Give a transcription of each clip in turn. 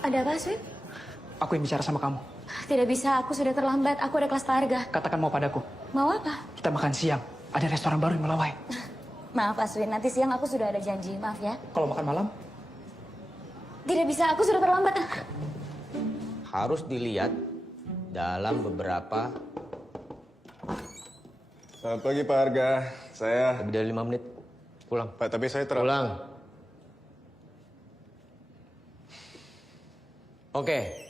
Ada apa, Swin? Aku yang bicara sama kamu. Tidak bisa, aku sudah terlambat. Aku ada kelas Pak Arga. Katakan mau padaku. Mau apa? Kita makan siang. Ada restoran baru di Melawai. Maaf, Aswin. Nanti siang aku sudah ada janji. Maaf ya. Kalau makan malam? Tidak bisa, aku sudah terlambat. Harus dilihat dalam beberapa... Selamat pagi Pak Arga. Saya... Lebih dari 5 menit. Pulang. Pak, tapi saya Pulang. Oke.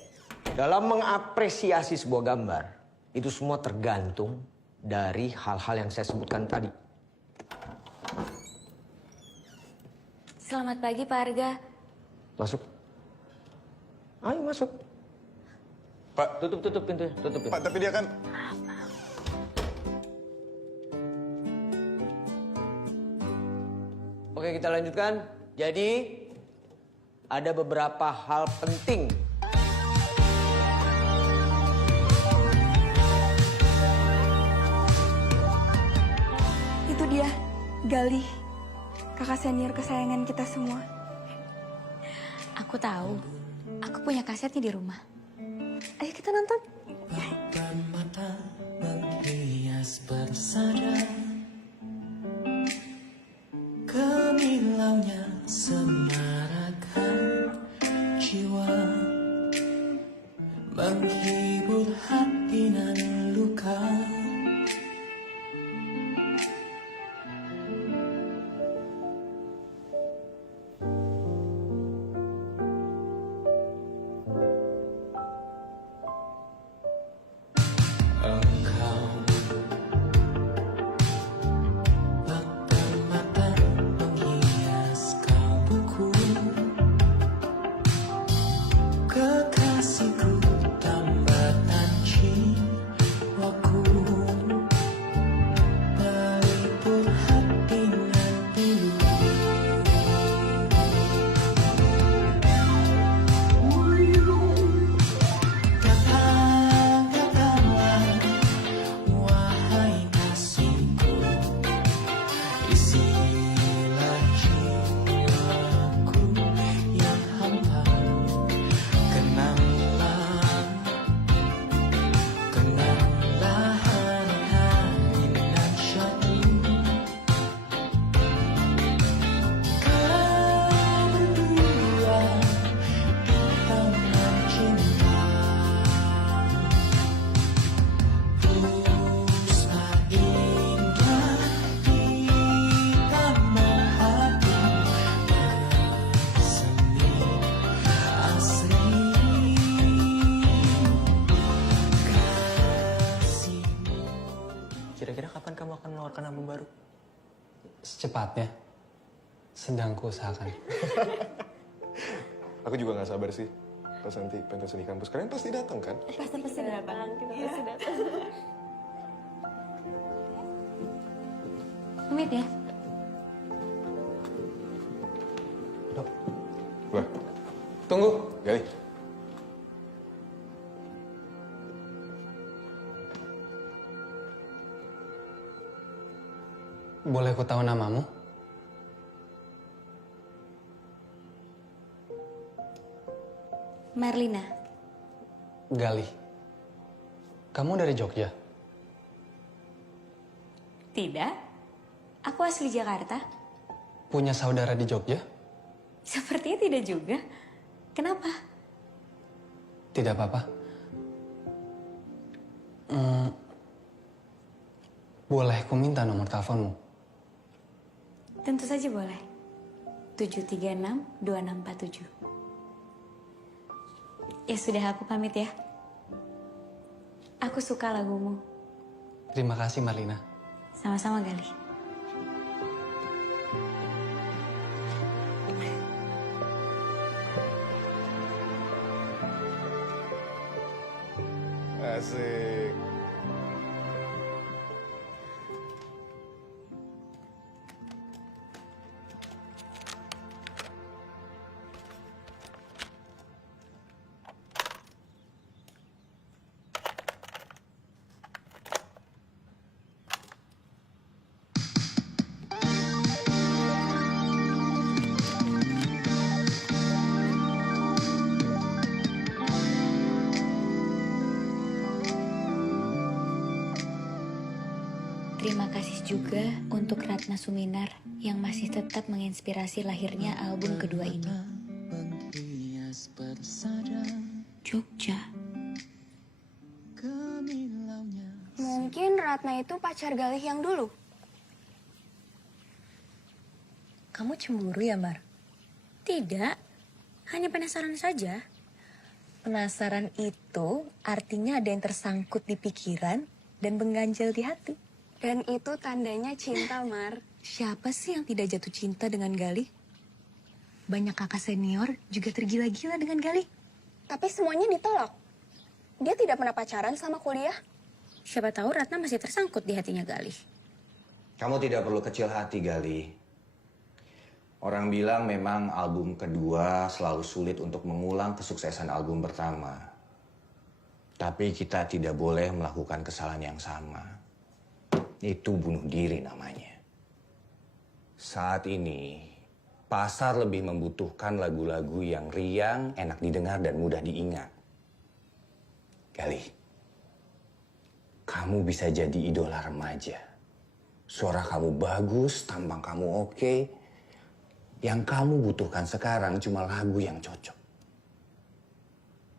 Dalam mengapresiasi sebuah gambar, itu semua tergantung dari hal-hal yang saya sebutkan tadi. Selamat pagi, Pak Arga. Masuk. Ayo masuk. Pak, Tutup pintunya. Tutup pintu. Pak, tapi dia kan... Oke, kita lanjutkan. Jadi, ada beberapa hal penting. Itu dia, Galih, kakak senior kesayangan kita semua. Aku tahu. Aku punya kasetnya di rumah. Ayo kita nonton. Papan mata menghias bersada, kemilaunya semarakan jiwa, menghibur hati nan luka. Engkau papan mata menghias kalbuku, kekasihku tambatan jiwaku, pelipur hati nan pilu. Datang-datanglah wahai kasihku, isilah jiwaku yang hampa. Kenanglah hari-hari nan syahdu, kau berdua di taman cinta. Puspa indah di taman hati, bersemi asri kasihmu. Kira-kira kapan kamu akan mengeluarkan album baru? Secepatnya. Sedang kuusahakan. Aku juga nggak sabar sih. Pas nanti pentas seni kampus, kalian pasti datang kan? Pasti datang. Kita pasti datang. Pamit ya. Wah, Tunggu. Gali. Boleh ku tahu namamu? Marlina. Galih. Kamu dari Jogja? Tidak. Aku asli Jakarta. Punya saudara di Jogja? Sepertinya tidak juga. Kenapa? Tidak apa-apa. Boleh ku minta nomor teleponmu? Tentu saja boleh. 736-2647. Ya sudah, aku pamit ya. Aku suka lagumu. Terima kasih, Marlina. Sama-sama, Galih. Asik. Terima kasih juga untuk Ratna Suminar yang masih tetap menginspirasi lahirnya album kedua ini. Menghias persada Jogja. Gemilaunya Mungkin Ratna itu pacar Galih yang dulu. Kamu cemburu ya, Mar? Tidak, hanya penasaran saja. Penasaran itu artinya ada yang tersangkut di pikiran dan mengganjal di hati. Dan itu tandanya cinta, Mar. Siapa sih yang tidak jatuh cinta dengan Galih? Banyak kakak senior juga tergila-gila dengan Galih. Tapi semuanya ditolak. Dia tidak pernah pacaran selama kuliah. Siapa tahu Ratna masih tersangkut di hatinya Galih. Kamu tidak perlu kecil hati, Gali. Orang bilang memang album kedua selalu sulit untuk mengulang kesuksesan album pertama. Tapi kita tidak boleh melakukan kesalahan yang sama. Itu bunuh diri namanya. Saat ini, pasar lebih membutuhkan lagu-lagu yang riang, enak didengar, dan mudah diingat. Gali, kamu bisa jadi idola remaja. Suara kamu bagus, tampang kamu oke. Yang kamu butuhkan sekarang cuma lagu yang cocok.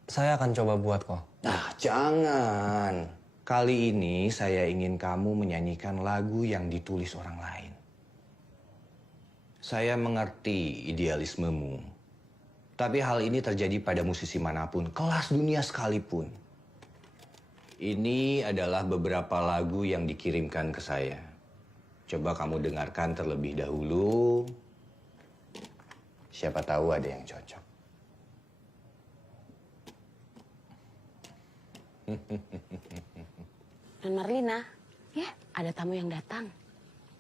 Saya akan coba buat kok. Nah, jangan. Kali ini saya ingin kamu menyanyikan lagu yang ditulis orang lain. Saya mengerti idealismemu. Tapi hal ini terjadi pada musisi manapun, kelas dunia sekalipun. Ini adalah beberapa lagu yang dikirimkan ke saya. Coba kamu dengarkan terlebih dahulu. Siapa tahu ada yang cocok. Non Marlina, ya ada tamu yang datang.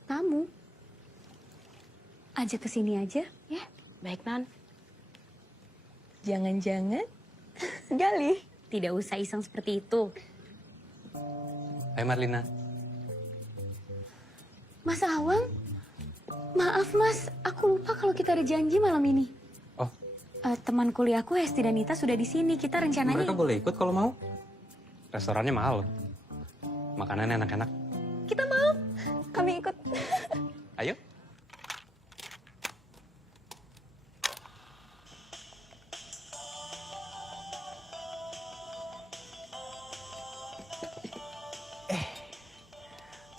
Tamu? Ajak ke sini aja, ya. Baik, Non. Jangan-jangan Galih. Tidak usah iseng seperti itu. Hai Marlina. Mas Awang, maaf Mas, aku lupa kalau kita ada janji malam ini. Oh, Teman kuliahku Hesti dan Nita sudah di sini. Kita rencananya... mereka boleh ikut kalau mau. Restorannya mahal. Makanannya enak-enak. Kita mau. Kami ikut. Ayo.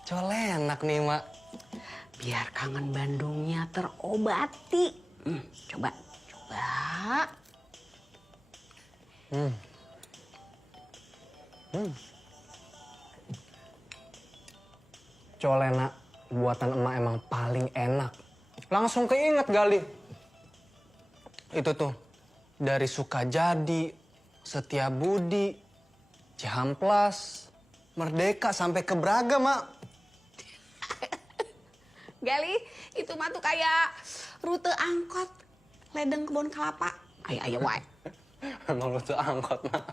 Colek enak nih, Mak. Biar kangen Bandungnya terobati. Coba. Colena buatan emak emang paling enak. Langsung keinget Gali. Itu tuh, dari Sukajadi, Setiabudi, Cihamplas, Merdeka sampai ke Braga, Mak. Gali, itu mah tuh kayak rute angkot ledeng kebun kelapa. Ayo, wae. Emang lu tuh angkot, Mak.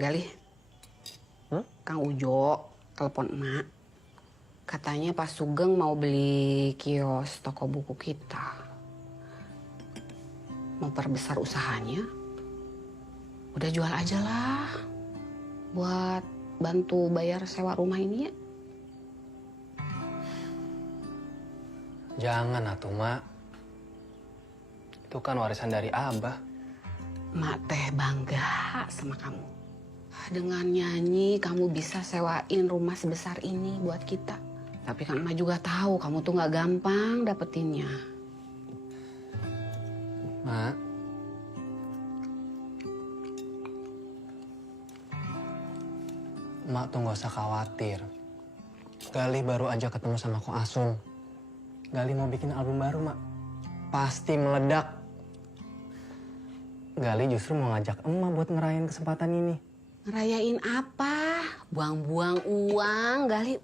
Gali, Kang Ujo telepon emak. Katanya Pak Sugeng mau beli kios toko buku kita. Mau perbesar usahanya. Udah jual aja lah. Buat bantu bayar sewa rumah ini ya. Jangan atuh, Mak. Itu kan warisan dari Abah. Mak teh bangga sama kamu. Dengan nyanyi kamu bisa sewain rumah sebesar ini buat kita. Tapi kan Mak juga tahu kamu tuh nggak gampang dapetinnya. Mak. Mak tuh nggak usah khawatir. Galih baru aja ketemu sama Ko Asung. Galih mau bikin album baru, Mak. Pasti meledak. Galih justru mau ngajak emak buat ngerayain kesempatan ini. Ngerayain apa? Buang-buang uang, Gali.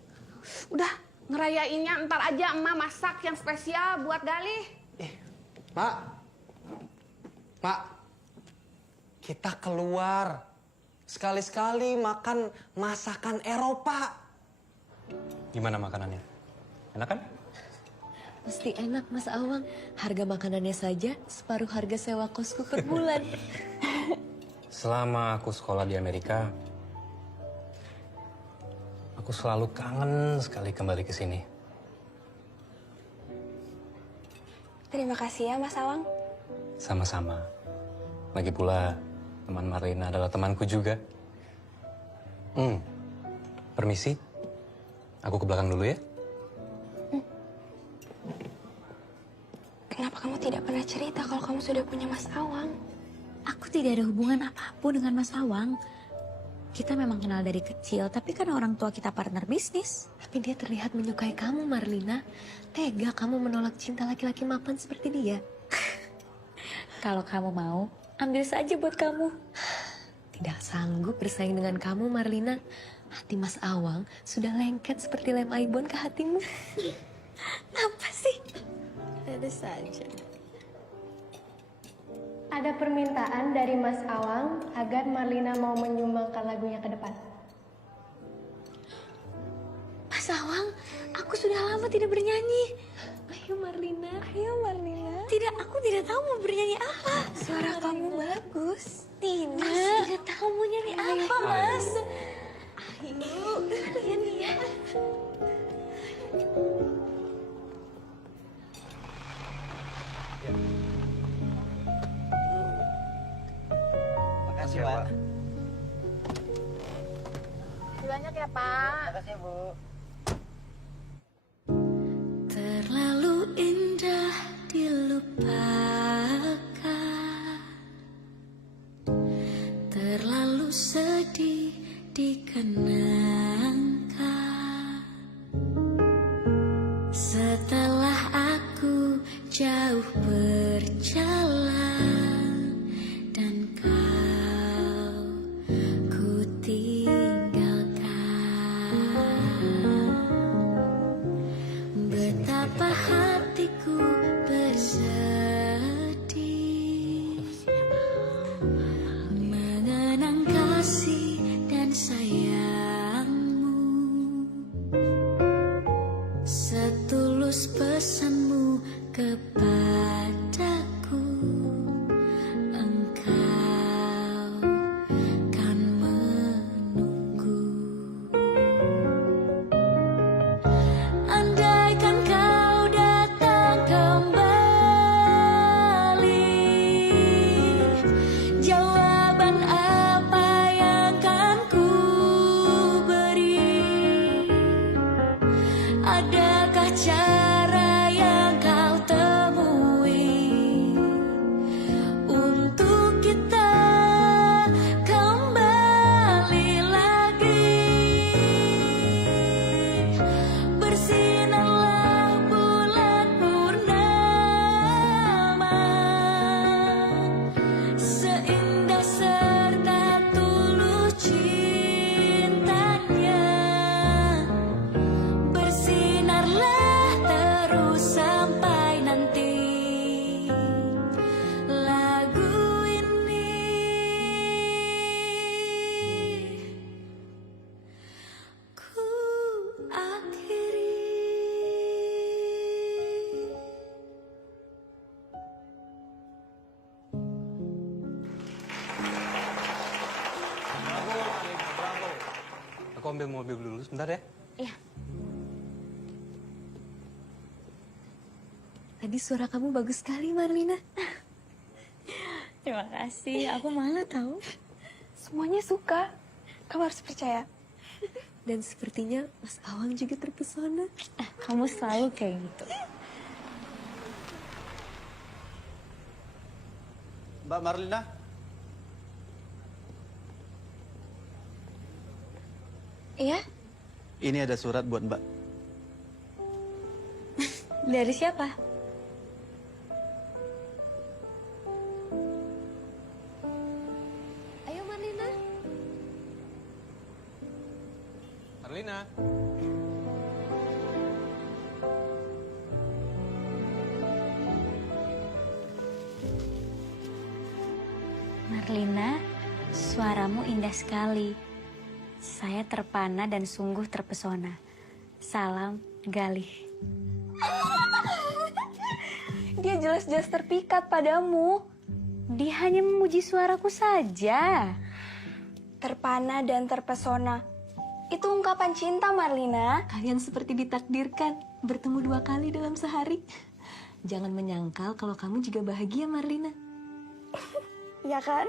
Udah, ngerayainnya ntar aja emak masak yang spesial buat Gali. Mak. Mak. Kita keluar. Sekali-sekali makan masakan Eropa. Gimana makanannya? Enak kan? Mesti enak, Mas Awang. Harga makanannya saja separuh harga sewa kosku per bulan. Selama aku sekolah di Amerika, Aku selalu kangen sekali kembali ke sini. Terima kasih ya, Mas Awang. Sama-sama. Lagi pula, teman Marlina adalah temanku juga. Permisi. Aku ke belakang dulu ya. Kenapa kamu tidak pernah cerita kalau kamu sudah punya Mas Awang? Aku tidak ada hubungan apapun dengan Mas Awang. Kita memang kenal dari kecil, tapi kan orang tua kita partner bisnis. Tapi dia terlihat menyukai kamu, Marlina. Tega kamu menolak cinta laki-laki mapan seperti dia. Kalau kamu mau, ambil saja buat kamu. Tidak sanggup bersaing dengan kamu, Marlina. Hati Mas Awang sudah lengket seperti lem Aibon ke hatimu. Apa sih? Ada saja. Ada permintaan dari Mas Awang agar Marlina mau menyumbangkan lagunya ke depan. Mas Awang, aku sudah lama tidak bernyanyi. Ayo Marlina. Ayo Marlina. Tidak, aku tidak tahu mau bernyanyi apa. Suara kamu bagus. Tidak. Tidak tahu mau nyanyi apa, Mas. Ayo, nyanyi ya. Makasih, Pak. Banyak ya, Pak. Makasih, Bu. Terlalu indah dilupakan, terlalu sedih dikenangkan. Setelah aku jauh berjalan dan kau ku tinggalkan, betapa hatiku bersedih mengenang kasih dan sayangmu, setulus pesanmu kepadaku, engkau kan menunggu. Andaikan kau datang kembali, jawaban apa yang kan ku beri? Adakah cara yang kau temui untuk kita kembali lagi? Bersinarlah bulan purnama, seindah serta tulus cintanya. Bersinarlah terus sampai nanti lagu ini ku akhiri. Aku ambil mobil dulu sebentar ya. Tadi suara kamu bagus sekali, Marlina. Terima kasih, aku malah tahu. Semuanya suka. Kamu harus percaya. Dan sepertinya Mas Awang juga terpesona. Kamu selalu kayak gitu. Mbak Marlina, Iya? ini ada surat buat Mbak. Dari siapa? Ayo Marlina. Marlina. Marlina, suaramu indah sekali. Saya terpana dan sungguh terpesona. Salam, Galih. Dia jelas-jelas terpikat padamu. Dia hanya memuji suaraku saja. Terpana dan terpesona. Itu ungkapan cinta, Marlina. Kalian seperti ditakdirkan bertemu 2 kali dalam sehari. Jangan menyangkal kalau kamu juga bahagia, Marlina. Iya kan?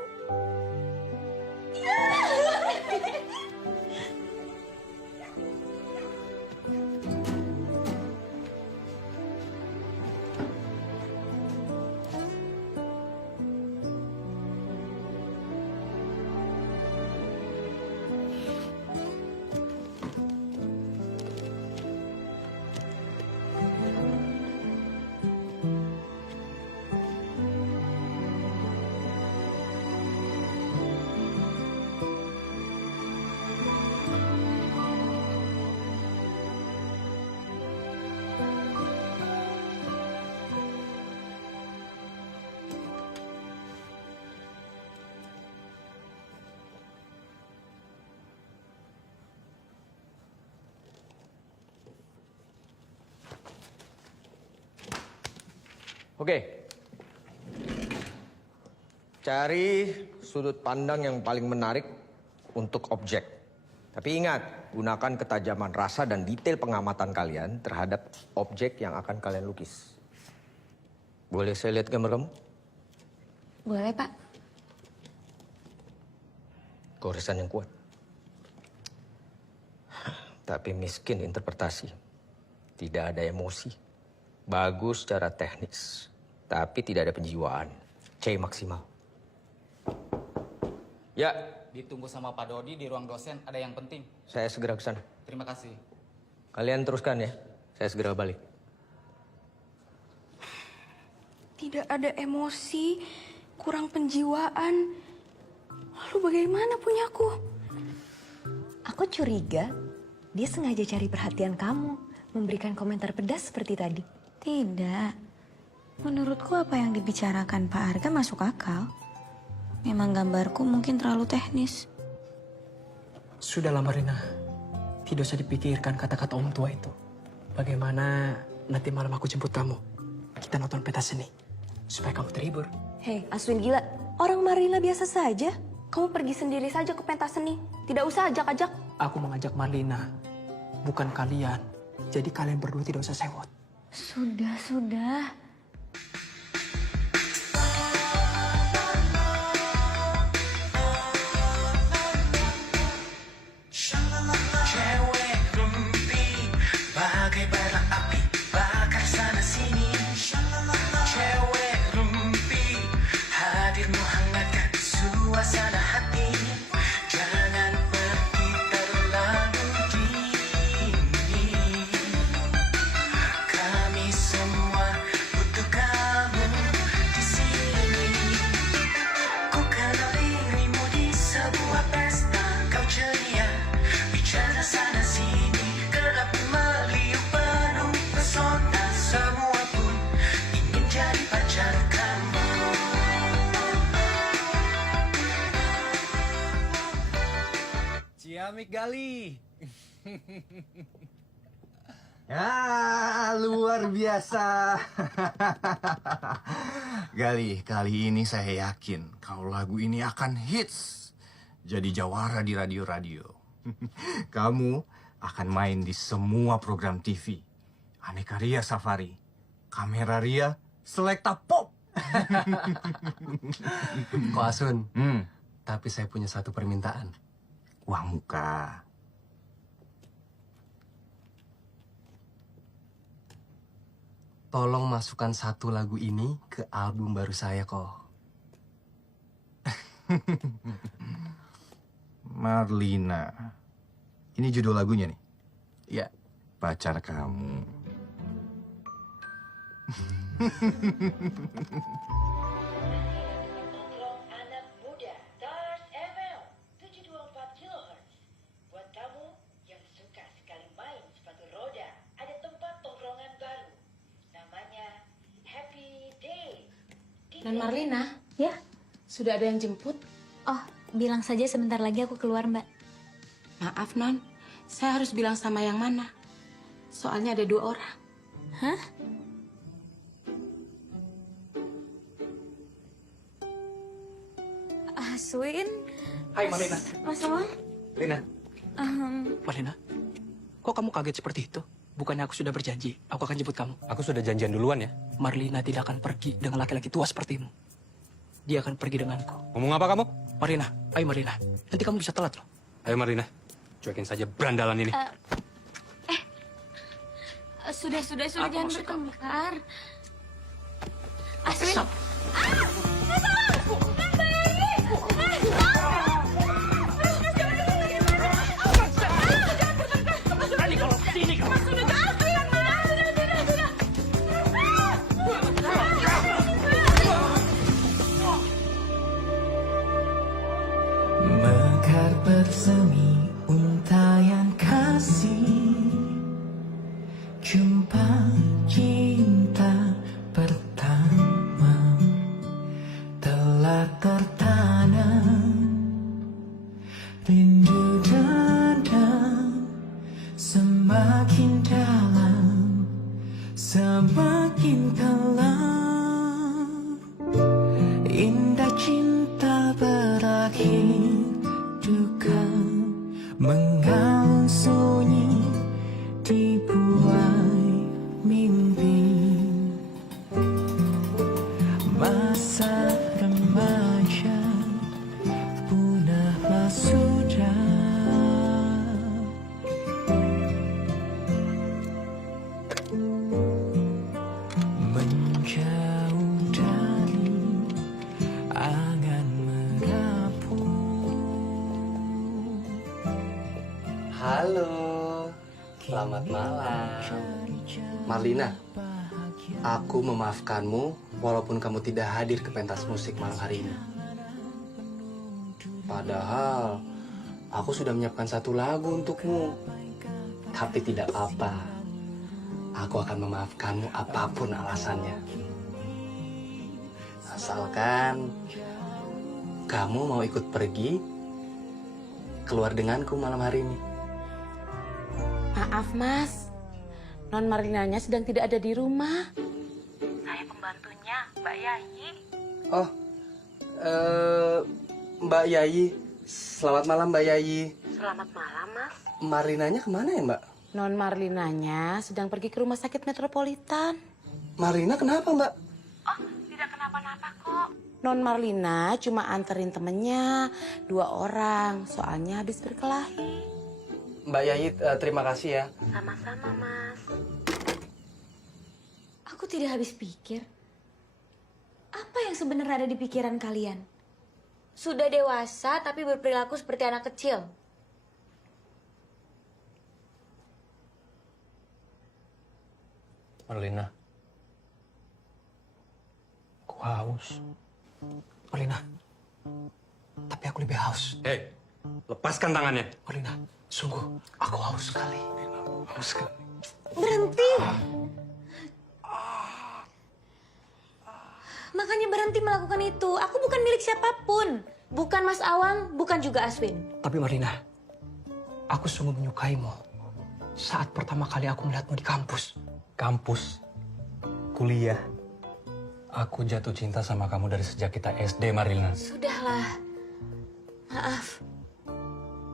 Oke. Cari sudut pandang yang paling menarik untuk objek. Tapi ingat, gunakan ketajaman rasa dan detail pengamatan kalian terhadap objek yang akan kalian lukis. Boleh saya lihat gambar kamu? Boleh, Pak. Goresan yang kuat. Tapi miskin interpretasi. Tidak ada emosi. Bagus secara teknis, tapi tidak ada penjiwaan. C maksimal. Ya, Ditunggu sama Pak Dodi di ruang dosen, ada yang penting. saya segera ke sana. Terima kasih. Kalian teruskan ya, saya segera balik. Tidak ada emosi, kurang penjiwaan. Lalu bagaimana punyaku? Aku curiga dia sengaja cari perhatian kamu, memberikan komentar pedas seperti tadi. Tidak. Menurutku apa yang dibicarakan Pak Arga masuk akal. Memang gambarku mungkin terlalu teknis. Sudahlah Marina. Tidak usah dipikirkan kata-kata om tua itu. Bagaimana nanti malam aku jemput kamu. Kita nonton pentas seni. Supaya kamu terhibur. Hei, Aswin gila. Orang Marlina biasa saja. Kamu pergi sendiri saja ke pentas seni. Tidak usah ajak-ajak. Aku mengajak Marlina. Bukan kalian. Jadi kalian berdua tidak usah sewot. Sudah. Cewek rumpi bagai bara api bakar sana sini. Cewek rumpi hadirmu hangatkan suasana hati. Jangan pergi terlalu dini. Kami semua butuh kamu di sini. Ku kenal dirimu di sebuah pesta. Kau ceria bicara sana sini, gelap meliuk penuh pesona. Semua pun ingin jadi pacar kamu. Ciamik Gali. Ya, luar biasa. Gali, kali ini saya yakin kalau lagu ini akan hits. Jadi jawara di radio-radio. Kamu akan main di semua program TV. Aneka Ria Safari, Kamera Ria, Selekta Pop. Ko Asun, tapi saya punya satu permintaan. Uang muka. Tolong masukkan satu lagu ini ke album baru saya kok. Marlina. Ini judul lagunya nih. Ya. Pacar kamu. Anak muda Stars FM 724 kHz. Buat kamu yang suka sekali main sepatu roda, ada tempat tongkrongan baru. Namanya Happy Day. Dan Marlina, Ya? sudah ada yang jemput? Oh, bilang saja sebentar lagi aku keluar, Mbak. Maaf, Non. Saya harus bilang sama yang mana? Soalnya ada 2 orang. Hah? Aswin? Hai Marlina. Mas Awang? Lina, Marlina, kok kamu kaget seperti itu? Bukannya aku sudah berjanji, aku akan jemput kamu. Aku sudah janjian duluan ya. Marlina tidak akan pergi dengan laki-laki tua sepertimu. Dia akan pergi denganku. Ngomong apa kamu? Marlina, ayo Marlina. Nanti kamu bisa telat loh. Ayo Marlina, cuekin saja berandalan ini. Sudah, jangan bertengkar. Aswin. Mekar bersemi untayan kasih, jumpa cinta pertama telah tertanam, rindu dendam semakin dalam, semakin kelam. Indah cinta berakhir, duka mengalun sunyi di buai mimpi. Masa remaja punahlah sudah, menjauh dari angan merapu. Halo, selamat malam. Marlina, aku memaafkanmu walaupun kamu tidak hadir ke pentas musik malam hari ini. Padahal aku sudah menyiapkan satu lagu untukmu. Tapi tidak apa-apa. Aku akan memaafkanmu apapun alasannya. Asalkan kamu mau ikut pergi keluar denganku malam hari ini. Maaf Mas, Non Marlinanya sedang tidak ada di rumah. Saya pembantunya, Mbak Yayi. Oh, Mbak Yayi. Selamat malam Mbak Yayi. Selamat malam Mas. Marlinanya kemana ya Mbak? Non Marlinanya sedang pergi ke rumah sakit metropolitan. Marlina kenapa Mbak? Oh, tidak kenapa-napa kok. Non Marlina cuma anterin temennya 2 orang, soalnya habis berkelahi. Mbak Yayi, terima kasih ya. Sama-sama Mas. Aku tidak habis pikir. Apa yang sebenarnya ada di pikiran kalian? Sudah dewasa tapi berperilaku seperti anak kecil. Marlina, aku haus. Marlina, tapi aku lebih haus. Hei, lepaskan tangannya. Marlina, sungguh, aku haus sekali. Haus sekali. Berhenti! Makanya berhenti melakukan itu. Aku bukan milik siapapun. Bukan Mas Awang, bukan juga Aswin. Tapi Marlina, aku sungguh menyukaimu. Saat pertama kali aku melihatmu di kampus. Kampus, kuliah. Aku jatuh cinta sama kamu dari sejak kita SD, Marlina. Sudahlah. Maaf.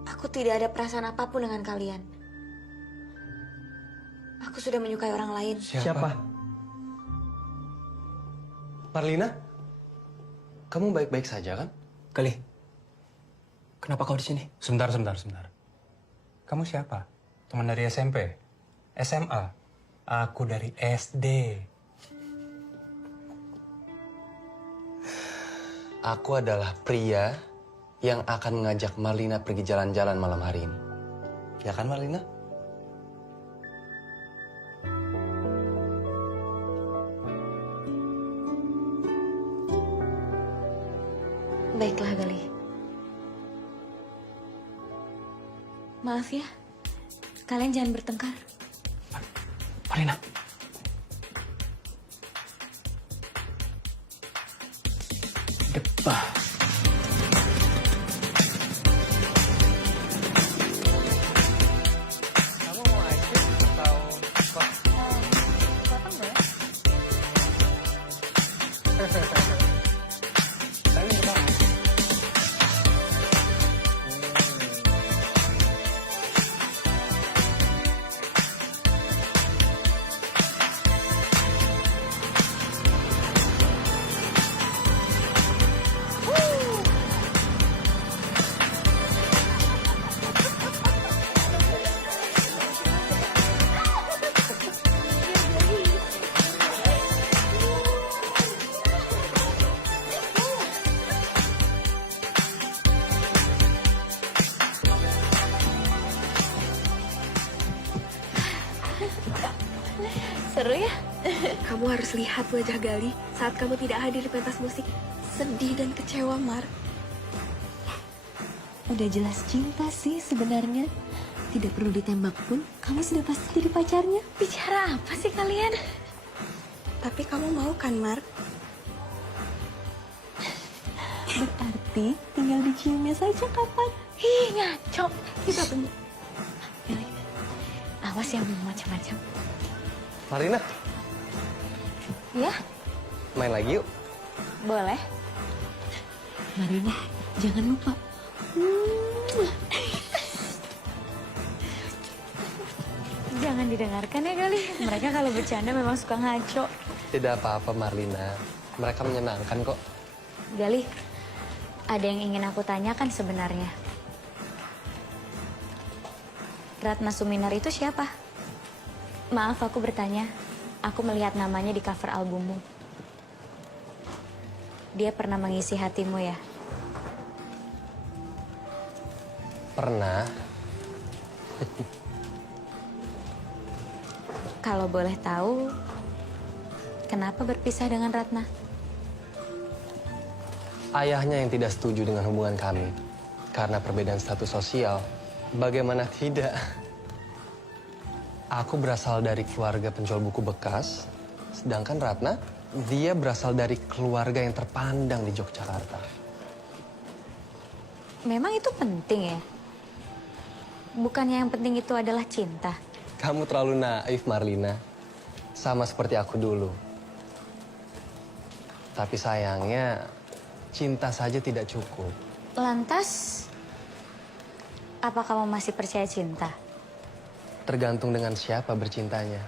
Aku tidak ada perasaan apapun dengan kalian. Aku sudah menyukai orang lain. Siapa? Marlina, kamu baik-baik saja kan? Galih, kenapa kau di sini? Sebentar. Kamu siapa? Teman dari SMP? SMA? Aku dari SD. Aku adalah pria yang akan mengajak Marlina pergi jalan-jalan malam hari ini. Ya kan Marlina? Baiklah, Galih. Maaf ya, kalian jangan bertengkar. Marlina. Debah. Kamu mau ice cream atau Potong boleh? Saya minta. Seru ya? Kamu harus lihat wajah Gali saat kamu tidak hadir di pentas musik. Sedih dan kecewa, Mar. Udah jelas cinta sih sebenarnya. Tidak perlu ditembak pun, kamu sudah pasti jadi pacarnya. Bicara apa sih kalian? Tapi kamu mau kan, Mar? Berarti tinggal diciumnya saja kapan? Ih, ngaco. Kita tunggu. Awas yang macam-macam. Marlina, Ya, main lagi yuk. boleh. Marina, jangan lupa. Jangan didengarkan ya kali. Mereka kalau bercanda memang suka ngaco. Tidak apa-apa Marlina, mereka menyenangkan kok. Gali, ada yang ingin aku tanyakan sebenarnya. Ratna Suminar itu siapa? Maaf aku bertanya. Aku melihat namanya di cover albummu. Dia pernah mengisi hatimu ya? Pernah. Kalau boleh tahu, kenapa berpisah dengan Ratna? Ayahnya yang tidak setuju dengan hubungan kami. Karena perbedaan status sosial. Bagaimana tidak? Aku berasal dari keluarga penjual buku bekas. Sedangkan Ratna, dia berasal dari keluarga yang terpandang di Yogyakarta. Memang itu penting ya? Bukannya yang penting itu adalah cinta? Kamu terlalu naif, Marlina. Sama seperti aku dulu. Tapi sayangnya, cinta saja tidak cukup. Lantas, apa kamu masih percaya cinta? Tergantung dengan siapa bercintanya.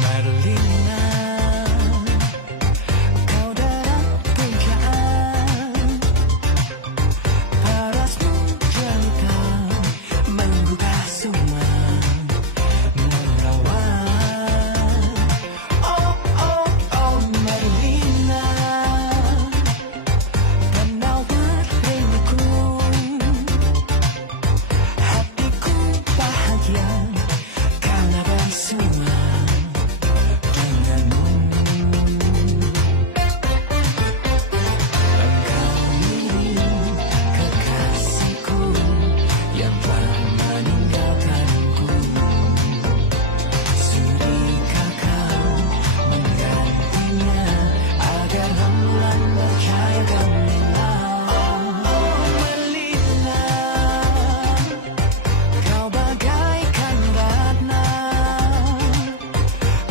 Marlina, kau dalam puncak parasmu jelita menggugah semua merawat. Oh oh oh Marlina, penawar rinduku, hatiku bahagia karena bersama denganmu. Engkau ini kekasihku yang telah meninggalkanku. Sudikah kau menggantinya agar rembulan percaya gemilang? Oh Marlina, kau bagaikan Ratna.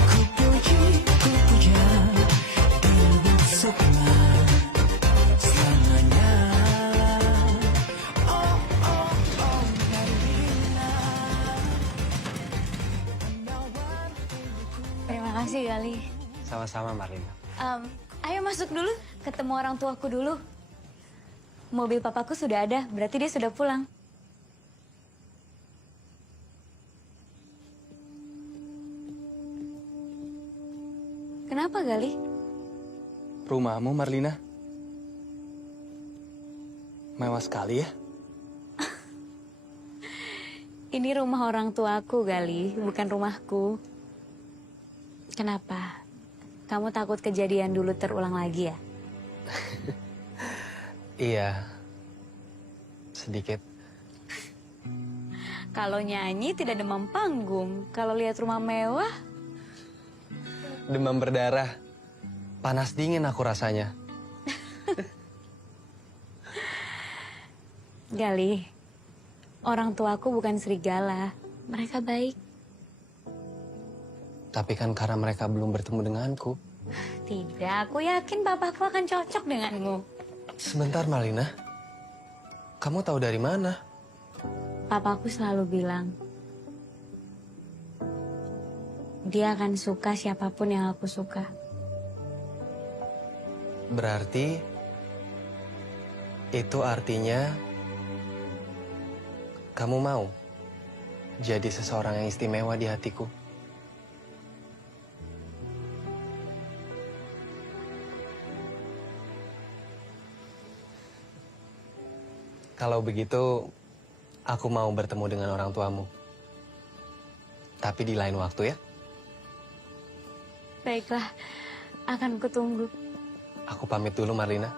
Ku puji, ku puja, dilebut sukma selamanya. Oh, oh, oh, Marlina. Terima kasih Gali. Sama-sama, Marlina. Ayo masuk dulu, ketemu orang tuaku dulu. Mobil papaku sudah ada, berarti dia sudah pulang. Kenapa Gali? Rumahmu, Marlina? Mewah sekali ya? Ini rumah orang tuaku Gali, bukan rumahku. Kenapa? Kamu takut kejadian dulu terulang lagi ya? Iya. Sedikit. Kalau nyanyi tidak demam panggung, kalau lihat rumah mewah, Demam berdarah. Panas dingin aku rasanya. Gali, orang tuaku bukan serigala, mereka baik. Tapi kan karena mereka belum bertemu denganku. Tidak, aku yakin papaku akan cocok denganmu. Sebentar, Marlina. Kamu tahu dari mana? Papaku selalu bilang, dia akan suka siapapun yang aku suka. Berarti itu artinya kamu mau jadi seseorang yang istimewa di hatiku. Kalau begitu, aku mau bertemu dengan orang tuamu. Tapi di lain waktu ya. Baiklah, akan kutunggu. Aku pamit dulu, Marlina.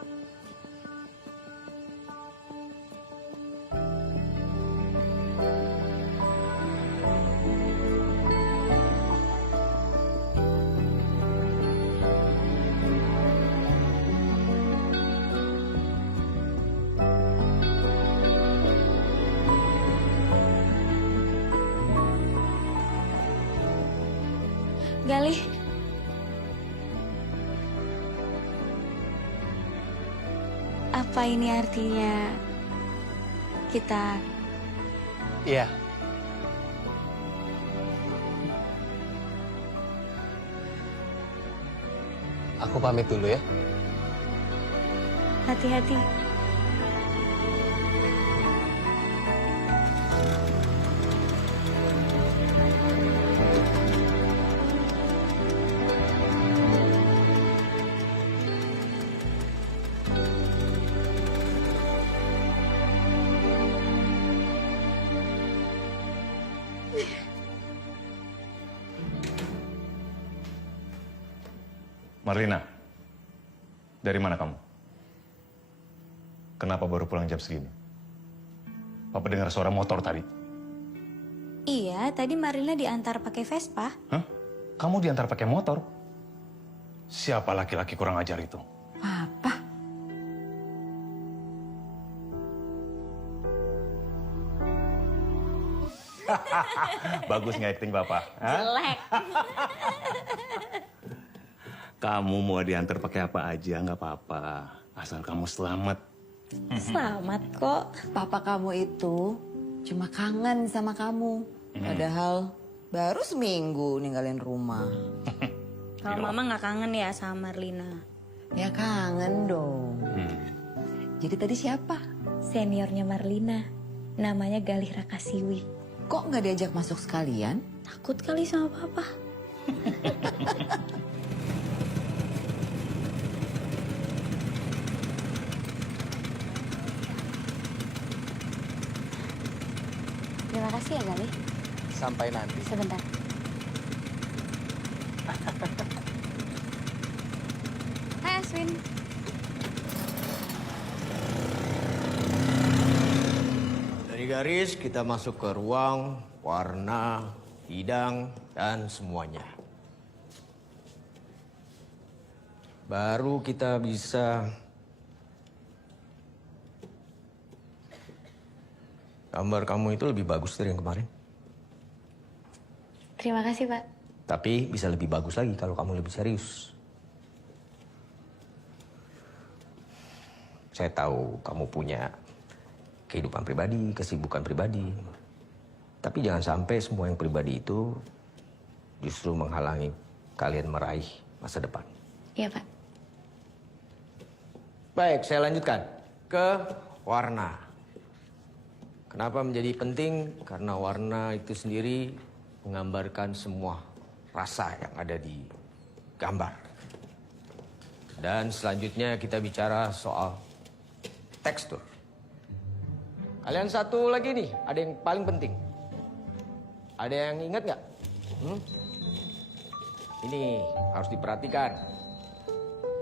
Galih. Apa ini artinya kita... Iya. Aku pamit dulu ya. Hati-hati. Marlina, dari mana kamu? Kenapa baru pulang jam segini? Papa dengar suara motor tadi. Iya, tadi Marlina diantar pakai Vespa. Hah? Kamu diantar pakai motor? Siapa laki-laki kurang ajar itu? Papa. Bagus nggak acting Papa? Jelek. Kamu mau diantar pakai apa aja nggak apa-apa, asal kamu selamat. Selamat kok. Papa kamu itu cuma kangen sama kamu. Padahal baru seminggu ninggalin rumah. Kalau Mama nggak kangen ya sama Marlina? Ya kangen dong. Jadi tadi siapa? Seniornya Marlina. Namanya Galih Rakasiwi. Kok nggak diajak masuk sekalian? Takut kali sama Papa. Terima kasih ya Galih. Sampai nanti. Sebentar. Hai Aswin. Dari garis kita masuk ke ruang, warna, bidang, dan semuanya. Baru kita bisa gambar kamu itu lebih bagus dari yang kemarin. Terima kasih Pak. Tapi bisa lebih bagus lagi kalau kamu lebih serius. Saya tahu kamu punya kehidupan pribadi, kesibukan pribadi. Tapi jangan sampai semua yang pribadi itu justru menghalangi kalian meraih masa depan. Iya Pak. Baik, saya lanjutkan ke warna. Kenapa menjadi penting? Karena warna itu sendiri menggambarkan semua rasa yang ada di gambar. Dan selanjutnya kita bicara soal tekstur. Kalian satu lagi nih, ada yang paling penting. Ada yang ingat nggak? Ini harus diperhatikan.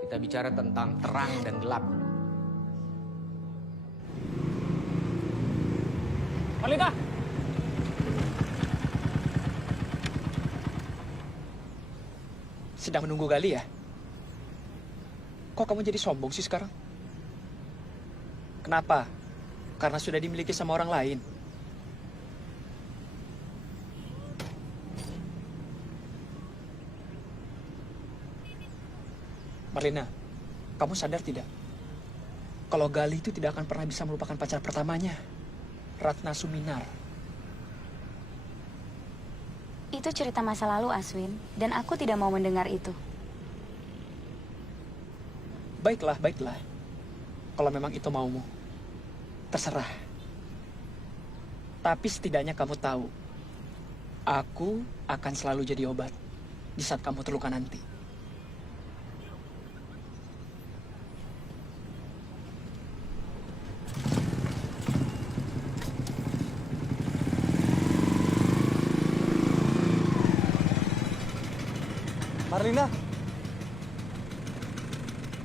Kita bicara tentang terang dan gelap. Marlina! Sedang menunggu Gali ya? Kok kamu jadi sombong sih sekarang? Kenapa? Karena sudah dimiliki sama orang lain. Marlina, kamu sadar tidak? Kalau Gali itu tidak akan pernah bisa melupakan pacar pertamanya, Ratna Suminar. Itu cerita masa lalu, Aswin. Dan aku tidak mau mendengar itu. Baiklah, baiklah. Kalau memang itu maumu. Terserah. Tapi setidaknya kamu tahu Aku akan selalu jadi obat di saat kamu terluka nanti. Marlina.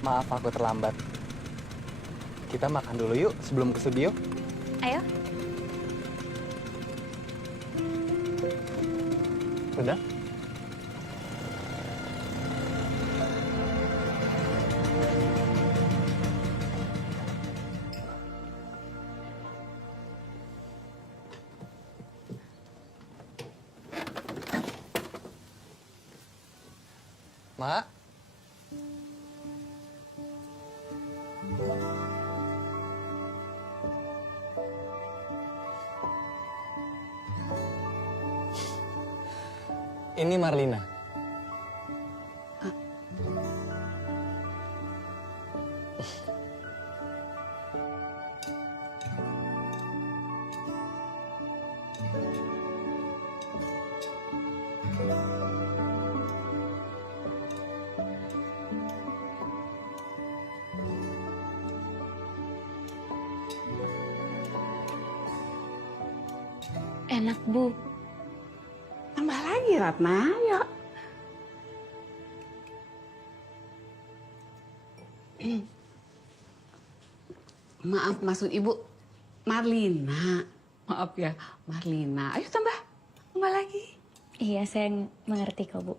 Maaf aku terlambat. Kita makan dulu yuk sebelum ke studio. Ayo. Udah? Mak. Ini Marlina. Enak, Bu. Tambah lagi, Ratna. Yuk. Maaf, maksud Ibu Marlina. Maaf ya, Marlina. Ayo tambah lagi. Iya, saya mengerti kok, Bu.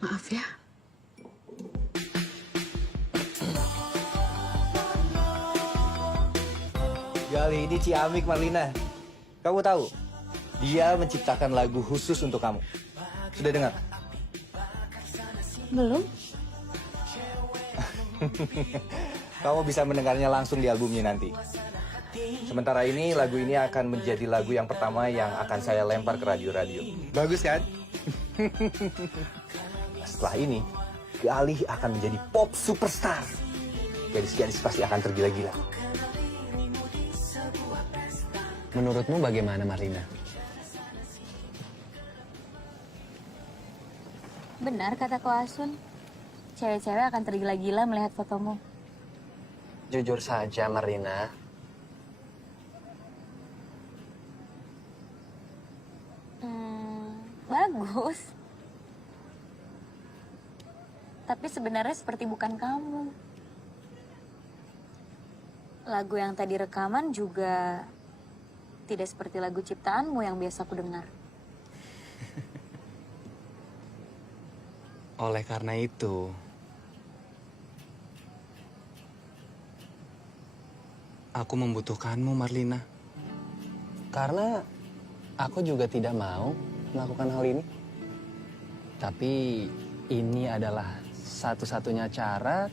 Maaf ya. Gali, ini Ciamik Marlina. Kamu tahu, dia menciptakan lagu khusus untuk kamu. Sudah dengar? Belum? Kamu bisa mendengarnya langsung di albumnya nanti. Sementara ini, lagu ini akan menjadi lagu yang pertama yang akan saya lempar ke radio-radio. Bagus kan? Setelah ini, Galih akan menjadi pop superstar. Gadis-gadis pasti akan tergila-gila. Menurutmu bagaimana, Marlina? Benar kata Ko Asun. Cewek-cewek akan tergila-gila melihat fotomu. Jujur saja, Marlina. Bagus. Tapi sebenarnya seperti bukan kamu. Lagu yang tadi rekaman juga tidak seperti lagu ciptaanmu yang biasa aku dengar. Oleh karena itu, aku membutuhkanmu, Marlina. Karena aku juga tidak mau melakukan hal ini. Tapi ini adalah satu-satunya cara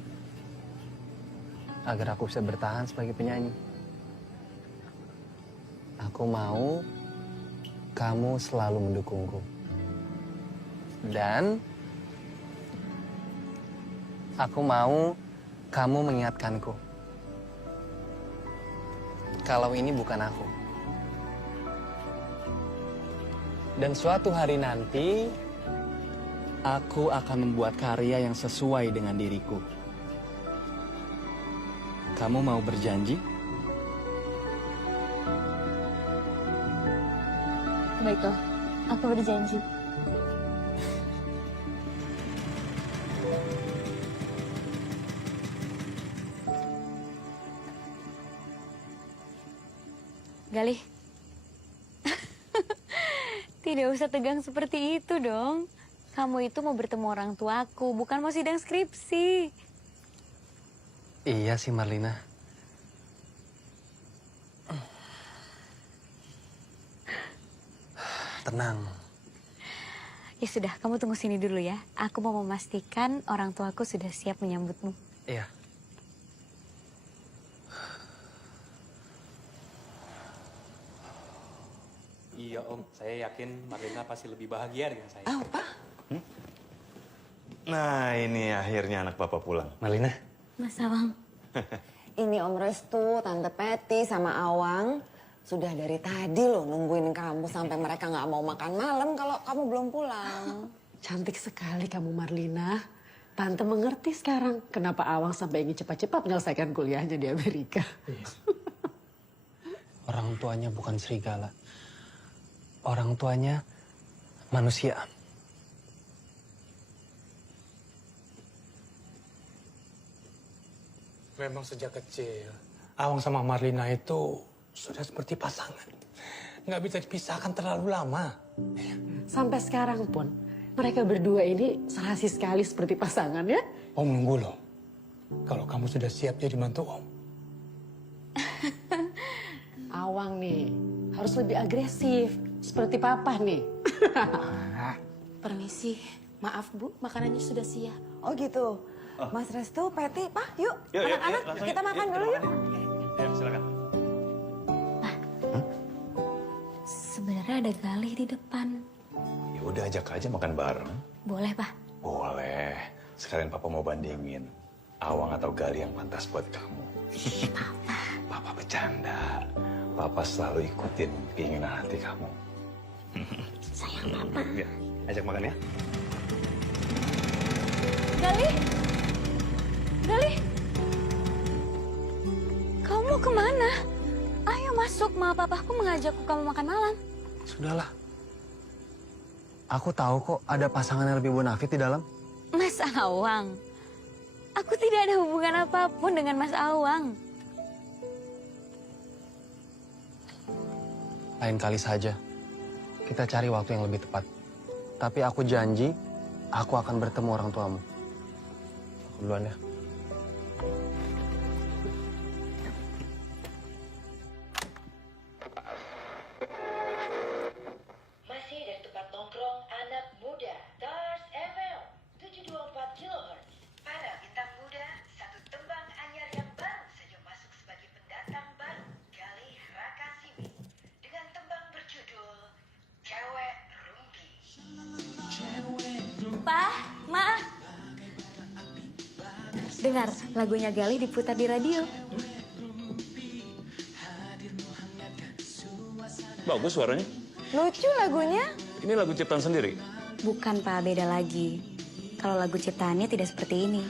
agar aku bisa bertahan sebagai penyanyi. Aku mau kamu selalu mendukungku. Dan aku mau kamu mengingatkanku kalau ini bukan aku. Dan suatu hari nanti, aku akan membuat karya yang sesuai dengan diriku. Kamu mau berjanji? Baiklah, aku berjanji. Galih. Tidak usah tegang seperti itu dong. Kamu itu mau bertemu orang tuaku, bukan mau sidang skripsi. Iya sih, Marlina. Tenang. Ya sudah, kamu tunggu sini dulu ya. Aku mau memastikan orang tuaku sudah siap menyambutmu. Iya. Iya, Om. Saya yakin Marlina pasti lebih bahagia dengan saya. Apa? Nah, ini akhirnya anak Bapak pulang. Marlina. Mas Awang. Ini Om Restu, Tante Peti, sama Awang. Sudah dari tadi loh nungguin kamu sampai mereka nggak mau makan malam kalau kamu belum pulang. Cantik sekali kamu Marlina. Tante mengerti sekarang kenapa Awang sampai ingin cepat-cepat menyelesaikan kuliahnya di Amerika. Orang tuanya bukan serigala. Orang tuanya manusia. Memang sejak kecil, Awang sama Marlina itu sudah seperti pasangan. Nggak bisa dipisahkan terlalu lama. Sampai sekarang pun mereka berdua ini serasi sekali seperti pasangan ya. Om nunggu loh. Kalau kamu sudah siap jadi mantu Om. Awang nih harus lebih agresif seperti papa nih. Permisi, maaf Bu, makanannya sudah siap. Oh gitu. Mas Restu, Peti, Pak, yuk. Yuk, yuk, Anak-anak, langsung kita yuk. makan Yuk, dulu kita yuk. makan. Ayo, silakan. Sebenarnya ada Galih di depan. Ya udah ajak aja makan bareng. Boleh, Pak? Boleh. Sekalian Papa mau bandingin Awang atau Gali yang pantas buat kamu. Papa bercanda. Papa selalu ikutin keinginan hati kamu. Sayang Papa. Ya, ajak makan ya. Galih! Galih! Kamu mau kemana? Ayo masuk, Ma. Papaku mengajakku kamu makan malam. Sudahlah. Aku tahu kok ada pasangan yang lebih bonafit di dalam. Mas Awang. Aku tidak ada hubungan apapun dengan Mas Awang. Lain kali saja. Kita cari waktu yang lebih tepat. Tapi aku janji, aku akan bertemu orang tuamu. Aku duluan ya. Masih dari tempat nongkrong anak muda Stars FM 724 kHz. Para bintang muda, satu tembang anyar yang baru saja masuk sebagai pendatang baru Galih Rakasimi dengan tembang berjudul Cewek Rumpi. Pa, Ma. Dengar, lagunya Galih diputar di radio. Bagus suaranya. Lucu lagunya. Ini lagu ciptaan sendiri. Bukan, Pak, beda lagi. Kalau lagu ciptaannya tidak seperti ini.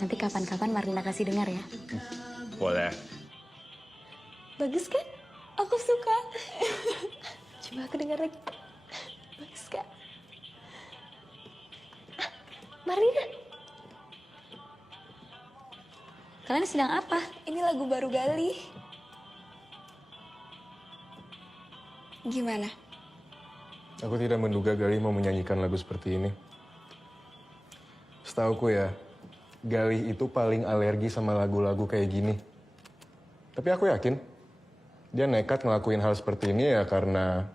Nanti kapan-kapan Marlina kasih dengar ya. Boleh. Bagus kan? Aku suka. Coba aku dengar lagi. Bagus kan? Marlina. Kalian sedang apa? Ini lagu baru Galih. Gimana? Aku tidak menduga Galih mau menyanyikan lagu seperti ini. Setauku ya, Galih itu paling alergi sama lagu-lagu kayak gini. Tapi aku yakin, dia nekat ngelakuin hal seperti ini ya karena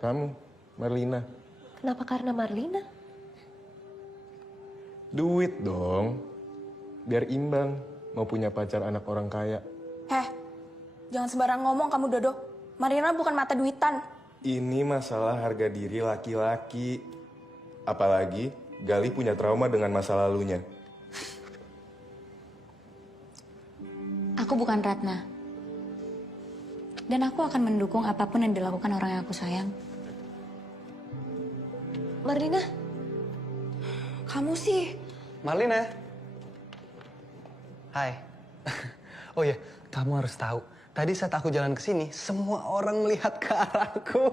kamu, Marlina. Kenapa karena Marlina? Duit dong, biar imbang mau punya pacar anak orang kaya. Jangan sembarang ngomong kamu, Dodo. Marlina bukan mata duitan. Ini masalah harga diri laki-laki. Apalagi Galih punya trauma dengan masa lalunya. Aku bukan Ratna. Dan aku akan mendukung apapun yang dilakukan orang yang aku sayang. Marlina. Kamu sih. Marlina. Hai. Oh ya, kamu harus tahu. Tadi saat aku jalan ke sini, semua orang melihat ke arahku.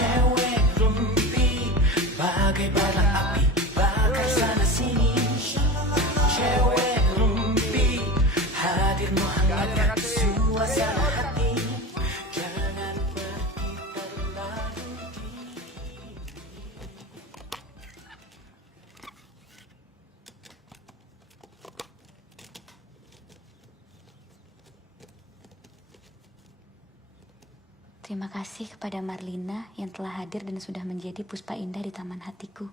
Cewek rumpi bagai bara api bakar sana sini. Cewek rumpi hadir menghangatkan suasana hati. Jangan pergi terlalu Terima kasih kepada Marlina yang telah hadir dan sudah menjadi puspa indah di taman hatiku.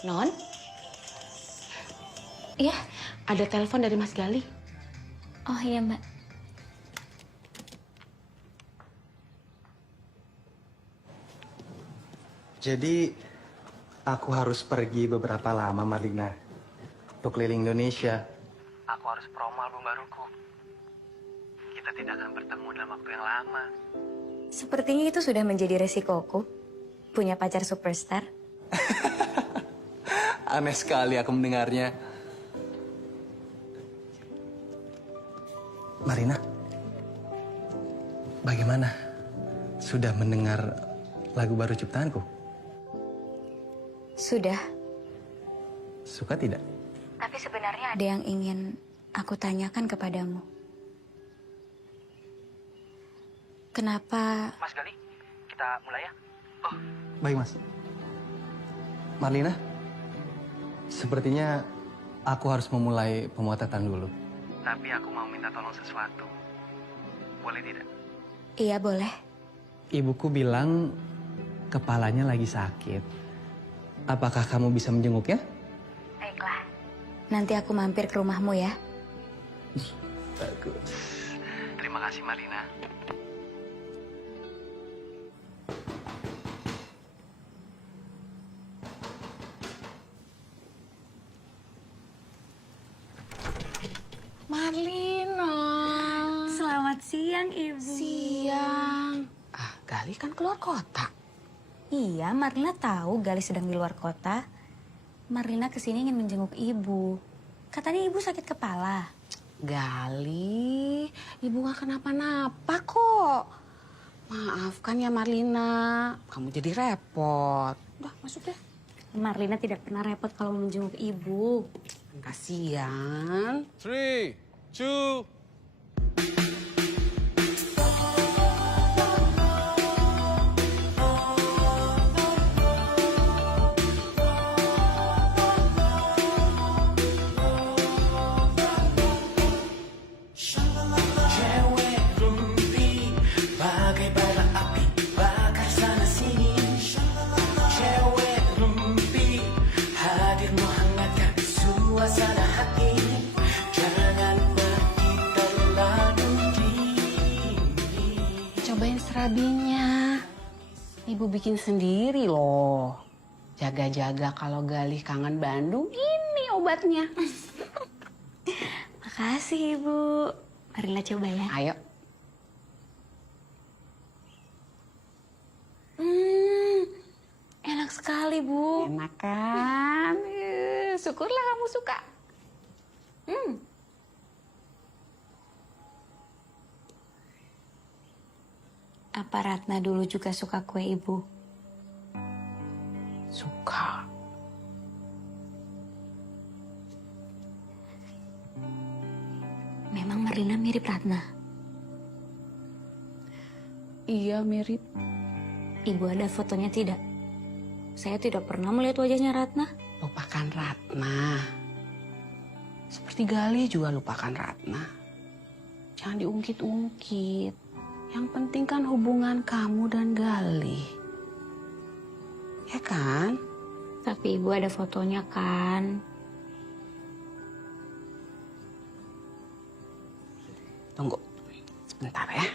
Non? Iya, ada telepon dari Mas Gali. Oh iya Mbak. Jadi, aku harus pergi beberapa lama, Marlina. Untuk keliling Indonesia. Aku harus promo album baruku. Kita tidak akan bertemu dalam waktu yang lama. Sepertinya itu sudah menjadi resikoku. Punya pacar superstar. Aneh sekali aku mendengarnya. Marina, bagaimana? Sudah mendengar lagu baru ciptaanku? Sudah. Suka tidak? Tapi sebenarnya ada yang ingin aku tanyakan kepadamu. Kenapa... Mas Gali, kita mulai ya? Oh, baik Mas. Marlina, sepertinya aku harus memulai pemotretan dulu. Tapi aku mau minta tolong sesuatu. Boleh tidak? Iya, boleh. Ibuku bilang kepalanya lagi sakit. Apakah kamu bisa menjenguknya? Baiklah. Nanti aku mampir ke rumahmu ya. Bagus. Terima kasih Marlina. Marlina. Selamat siang, Ibu. Siang. Ah, Gali kan keluar kota. Iya, Marlina tahu Gali sedang di luar kota. Marlina kesini ingin menjenguk Ibu. Katanya Ibu sakit kepala. Gali, Ibu gak kenapa-napa kok. Maafkan ya Marlina, kamu jadi repot. Udah, masuk deh. Marlina tidak pernah repot kalau mau menjenguk Ibu. Kasian. 3, 2, Cewek rumpi bagai bara api bakar sana sini. Cewek rumpi hadir menghangatkan suasana hati. Jangan pergi terlalu dini. Cobain serabinya. Ibu bikin sendiri loh. Jaga-jaga kalau Galih kangen Bandung, ini obatnya. Makasih, Ibu. Marlina coba ya. Ayo. Enak sekali, Bu. Enak kan? Syukurlah kamu suka. Apa Ratna dulu juga suka kue Ibu? Suka. Memang Marlina mirip Ratna. Iya, mirip. Ibu ada fotonya tidak? Saya tidak pernah melihat wajahnya Ratna. Lupakan Ratna. Seperti Gali juga lupakan Ratna. Jangan diungkit-ungkit. Yang penting kan hubungan kamu dan Gali. Ya kan? Tapi Ibu ada fotonya kan? Tunggu. Sebentar ya.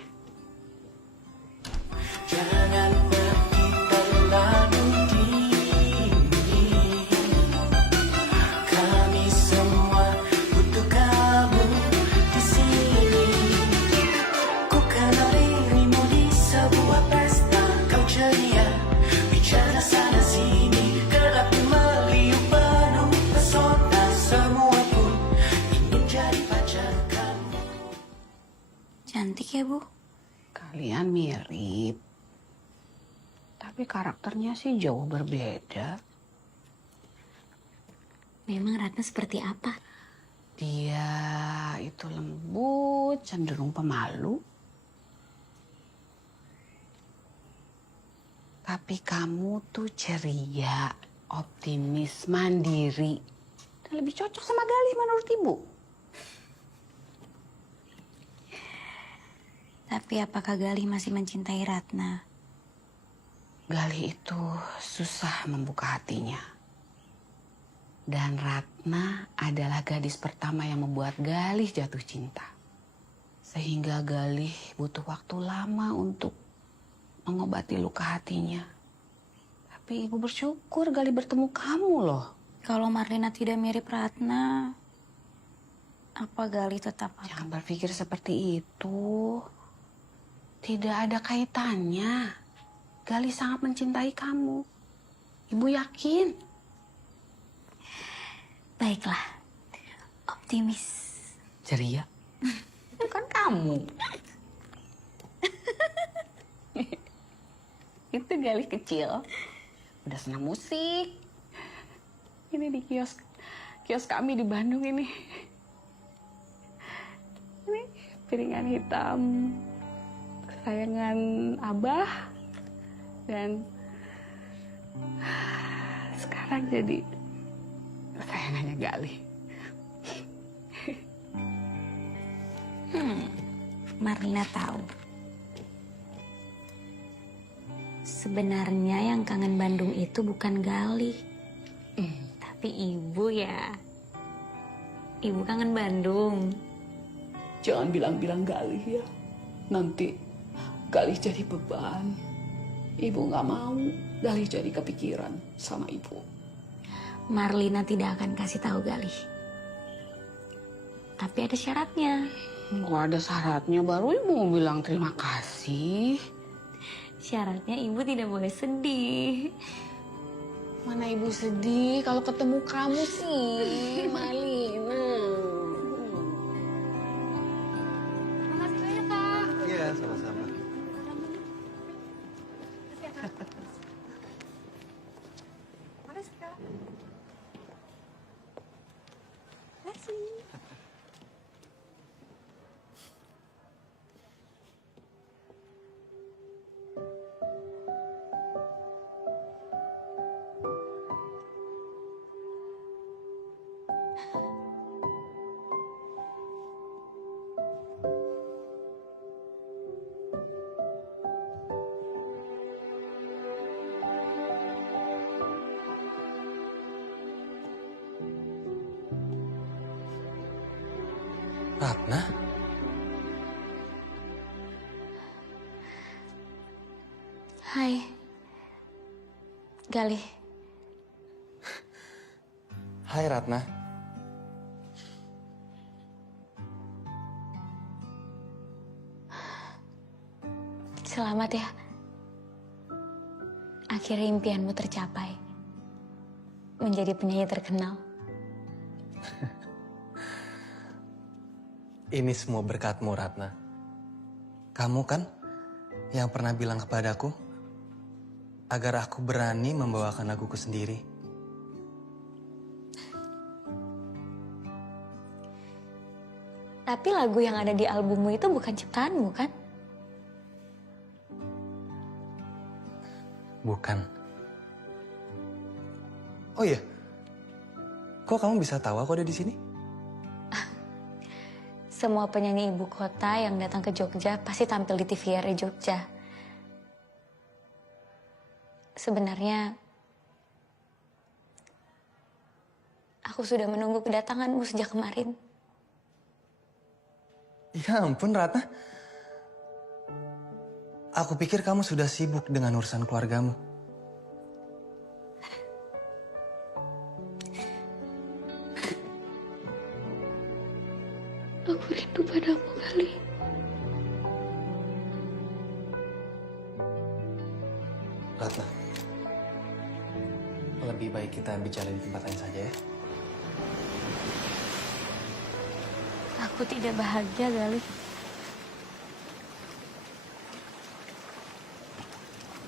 Jangan pergi terlalu dini. Kami semua butuh kamu di sini. Ku kenal dirimu di sebuah pesta. Kau ceria, bicara sana sini. Kerap meliuk penuh pesona. Semua pun ingin jadi pacar kamu. Cantik ya, Bu? Kalian mirip. Tapi karakternya sih jauh berbeda. Memang Ratna seperti apa? Dia itu lembut, cenderung pemalu. Tapi kamu tuh ceria, optimis, mandiri. Dan lebih cocok sama Galih menurut Ibu. Tapi apakah Galih masih mencintai Ratna? Galih itu susah membuka hatinya. Dan Ratna adalah gadis pertama yang membuat Galih jatuh cinta. Sehingga Galih butuh waktu lama untuk mengobati luka hatinya. Tapi ibu bersyukur Galih bertemu kamu loh. Kalau Marlina tidak mirip Ratna, apa Galih tetap akan... Jangan berpikir seperti itu. Tidak ada kaitannya. Galih sangat mencintai kamu. Ibu yakin. Baiklah, optimis. Ceria. Bukan kamu. Itu Galih kecil. Udah senang musik. Ini di kios kami di Bandung ini. Ini piringan hitam kesayangan Abah. Dan sekarang jadi kesayangannya Galih. Marlina tahu. Sebenarnya yang kangen Bandung itu bukan Galih. Tapi ibu ya. Ibu kangen Bandung. Jangan bilang-bilang Galih ya. Nanti Galih jadi beban. Ibu nggak mau Galih jadi kepikiran sama ibu. Marlina tidak akan kasih tahu Galih. Tapi ada syaratnya. Nggak ada syaratnya, baru ibu mau bilang terima kasih. Syaratnya ibu tidak boleh sedih. Mana ibu sedih kalau ketemu kamu sih, Marlina. Makasih banyak, Kak. Iya, sama-sama. Makasih, Kak. Makasih. Ratna? Hai. Galih. Hai Ratna. Selamat ya. Akhirnya impianmu tercapai. Menjadi penyanyi terkenal. Ini semua berkatmu, Ratna. Kamu kan yang pernah bilang kepadaku agar aku berani membawakan laguku sendiri. Tapi lagu yang ada di albummu itu bukan ciptaanmu kan? Bukan. Oh iya, kok kamu bisa tahu aku ada di sini? Semua penyanyi ibu kota yang datang ke Jogja pasti tampil di TVRI Jogja. Sebenarnya, aku sudah menunggu kedatanganmu sejak kemarin. Ya ampun, Ratna. Aku pikir kamu sudah sibuk dengan urusan keluargamu. Aku rindu padamu, Galih. Ratna, lebih baik kita bicara di tempat lain saja ya. Aku tidak bahagia, Galih.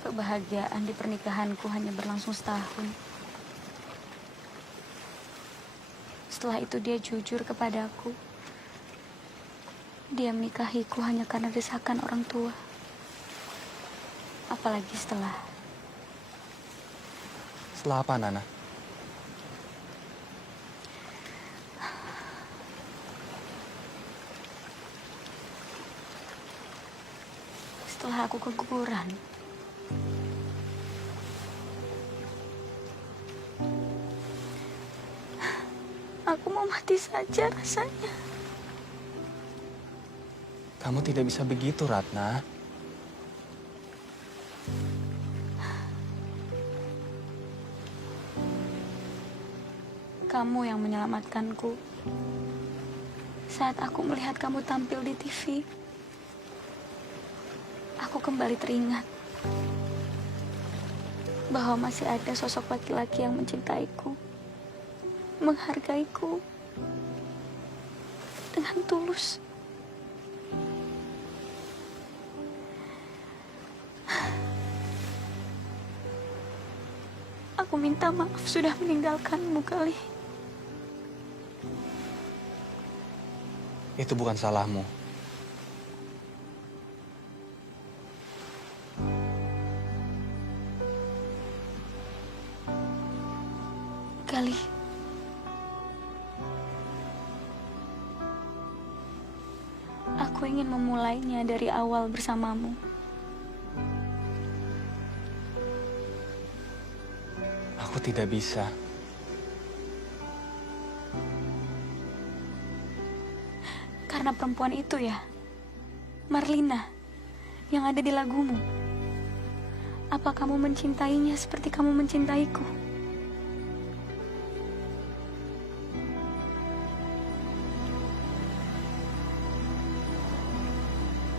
Kebahagiaan di pernikahanku hanya berlangsung setahun. Setelah itu dia jujur kepadaku. Dia menikahiku hanya karena desakan orang tua. Apalagi setelah Apa, Nana? setelah aku keguguran. aku mau mati saja rasanya. Kamu tidak bisa begitu, Ratna. Kamu yang menyelamatkanku saat aku melihat kamu tampil di TV. Aku kembali teringat bahwa masih ada sosok laki-laki yang mencintaiku, menghargaiku dengan tulus. Aku minta maaf sudah meninggalkanmu, Galih. Itu bukan salahmu. Galih, aku ingin memulainya dari awal bersamamu. Aku tidak bisa. Karena perempuan itu ya, Marlina, yang ada di lagumu. Apa kamu mencintainya seperti kamu mencintaiku?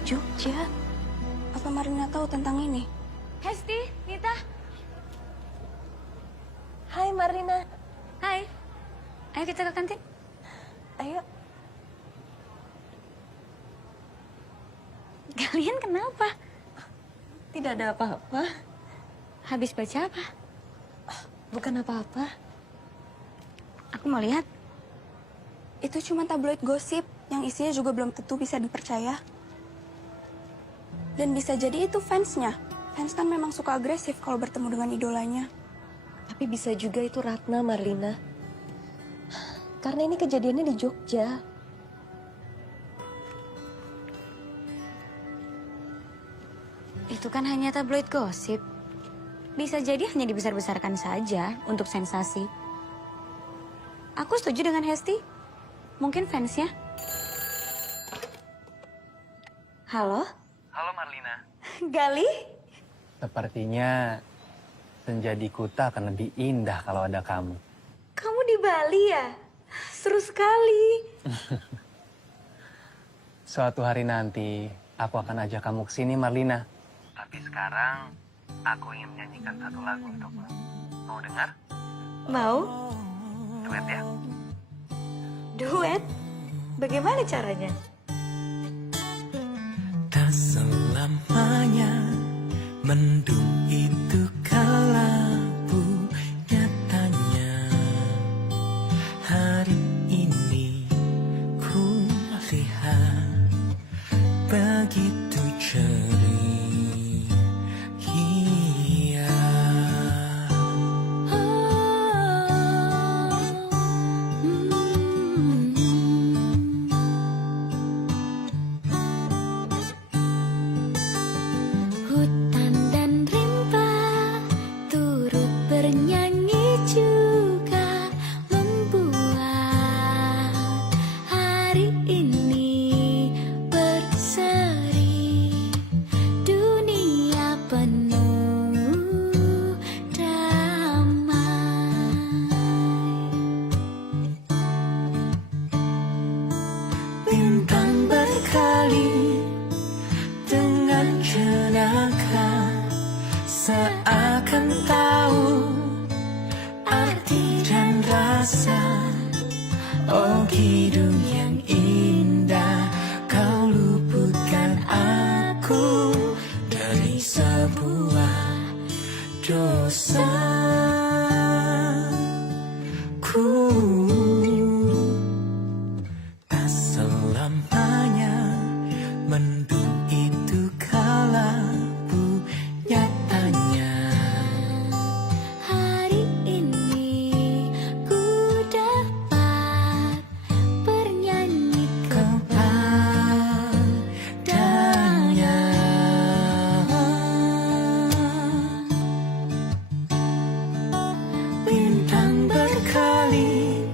Jogja? Apa Marlina tahu tentang ini? Hesti, Nita. Hai Marlina. Hai. Ayo kita ke kantin. Ayo. Kalian kenapa? Tidak ada apa-apa. Habis baca apa? Bukan apa-apa. Aku mau lihat. Itu cuma tabloid gosip yang isinya juga belum tentu bisa dipercaya. Dan bisa jadi itu fansnya. Fans kan memang suka agresif kalau bertemu dengan idolanya. Tapi bisa juga itu Ratna, Marlina. Karena ini kejadiannya di Jogja. Itu kan hanya tabloid gosip. Bisa jadi hanya dibesar-besarkan saja untuk sensasi. Aku setuju dengan Hesti. Mungkin fansnya. Halo? Halo Marlina. Galih? Sepertinya senja di Kuta akan lebih indah kalau ada kamu. Kamu di Bali ya? Seru sekali. Suatu hari nanti aku akan ajak kamu ke sini Marlina. Tapi sekarang aku ingin menyanyikan satu lagu untukmu. Mau dengar? Mau? Duet ya? Duet? Bagaimana caranya? Tak selamanya mendung itu kelabu, nyatanya hari ini ku lihat begitu ceria. Hutan dan rimba turut bernyanyi juga membuat hari ini berseri. Dunia penuh damai. Bintang berkali dengan jenaka, seakan tahu arti dan rasa. Oh hidung yang indah, kau luputkan aku dari sebuah dosa. Tak selamanya mendung itu kelabu, nyatanya Hari ini ku dapat bernyanyi kepadanya. Bintang berkali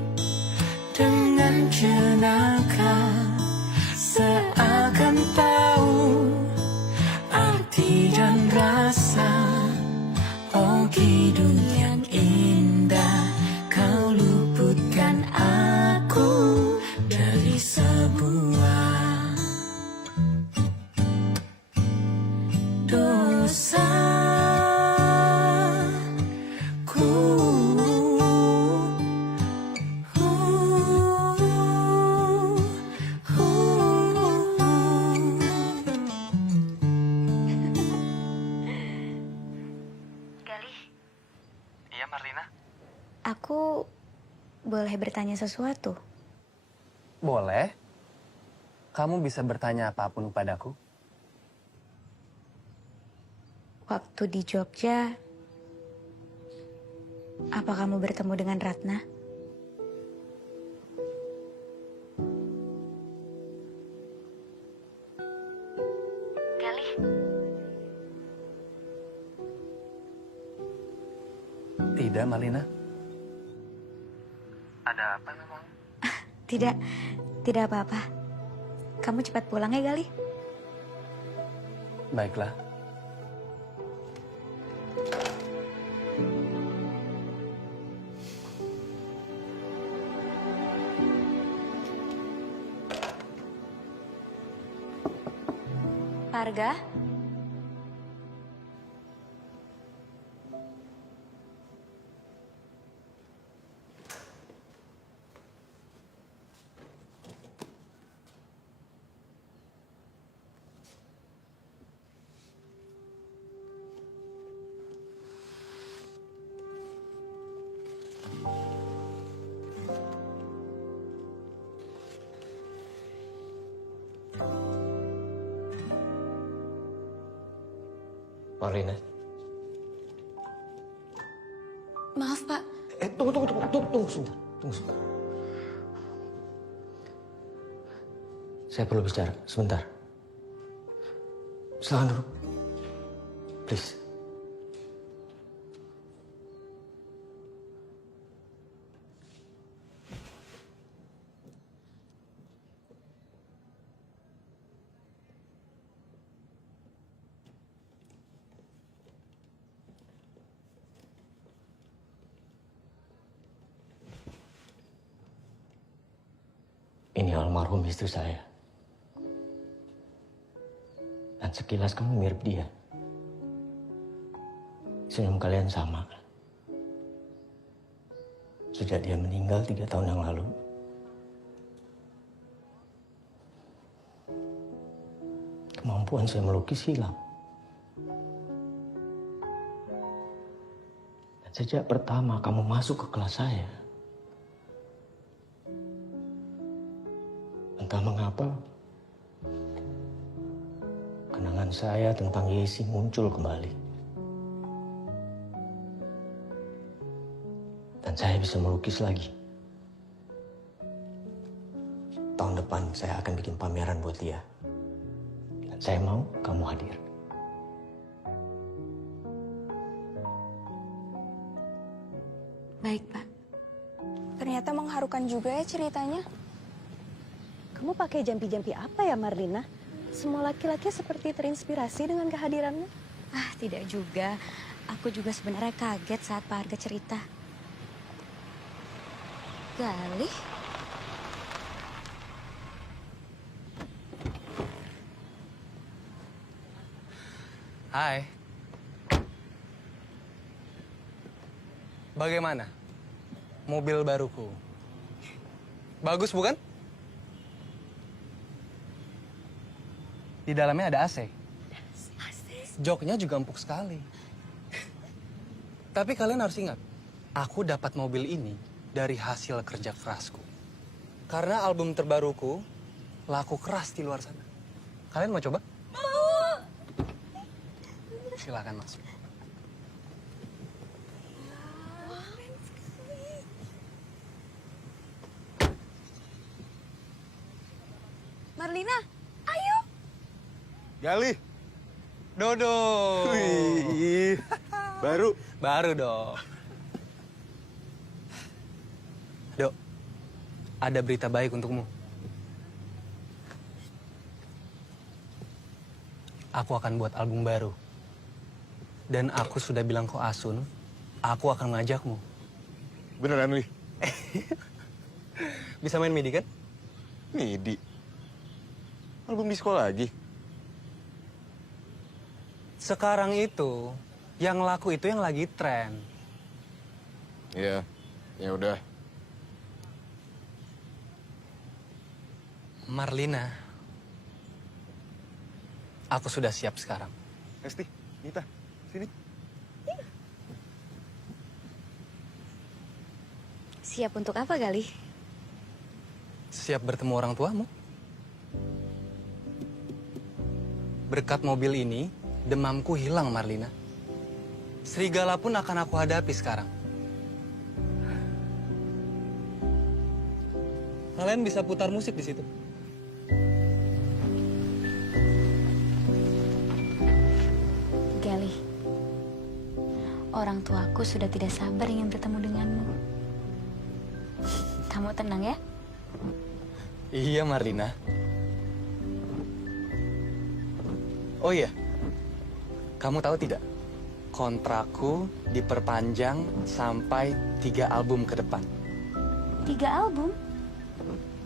Marlina? Aku boleh bertanya sesuatu? Boleh. Kamu bisa bertanya apapun padaku. Waktu di Jogja, apa kamu bertemu dengan Ratna? Galih. Tidak, Marlina. Ada apa memang? Tidak apa-apa. Kamu cepat pulang ya, Galih. Baiklah. Parga? Marlina. Maaf, Pak. Tunggu sebentar. Tunggu sebentar. Saya perlu bicara, sebentar. Silakan dulu. Please. Ini almarhum istri saya. Dan sekilas kamu mirip dia. Senyum kalian sama. Sejak dia meninggal 3 tahun yang lalu. Kemampuan saya melukis hilang. Dan sejak pertama kamu masuk ke kelas saya, entah mengapa, kenangan saya tentang Yesi muncul kembali. Dan saya bisa melukis lagi. Tahun depan saya akan bikin pameran buat dia. Dan saya mau kamu hadir. Baik, Pak. Ternyata mengharukan juga ya ceritanya. Kamu pakai jampi-jampi apa ya, Marlina? Semua laki-laki seperti terinspirasi dengan kehadiranmu. Ah, tidak juga. Aku juga sebenarnya kaget saat Pak Arga cerita. Galih? Hai. Bagaimana? Mobil baruku. Bagus bukan? Di dalamnya ada AC. Joknya juga empuk sekali. Tapi kalian harus ingat, aku dapat mobil ini dari hasil kerja kerasku. Karena album terbaruku laku keras di luar sana. Kalian mau coba? Mau. Silakan masuk. Marlina, ayo. Galih. Dodo. Wih, baru. Baru dong. Dok, ada berita baik untukmu. Aku akan buat album baru. Dan aku sudah bilang ke Asun, aku akan mengajakmu. Beneran, Wih? Bisa main MIDI kan? MIDI? Album disco lagi? Sekarang itu, yang laku itu yang lagi tren. Iya, ya udah. Marlina, aku sudah siap sekarang. Esti, Nita, sini. Siap untuk apa, Galih? Siap bertemu orang tuamu. Berkat mobil ini, demamku hilang, Marlina. Serigala pun akan aku hadapi sekarang. Kalian bisa putar musik di situ. Galih, orang tuaku sudah tidak sabar ingin bertemu denganmu. Kamu tenang ya? Iya, Marlina. Oh iya, kamu tahu tidak? Kontrakku diperpanjang sampai 3 album ke depan. 3 album?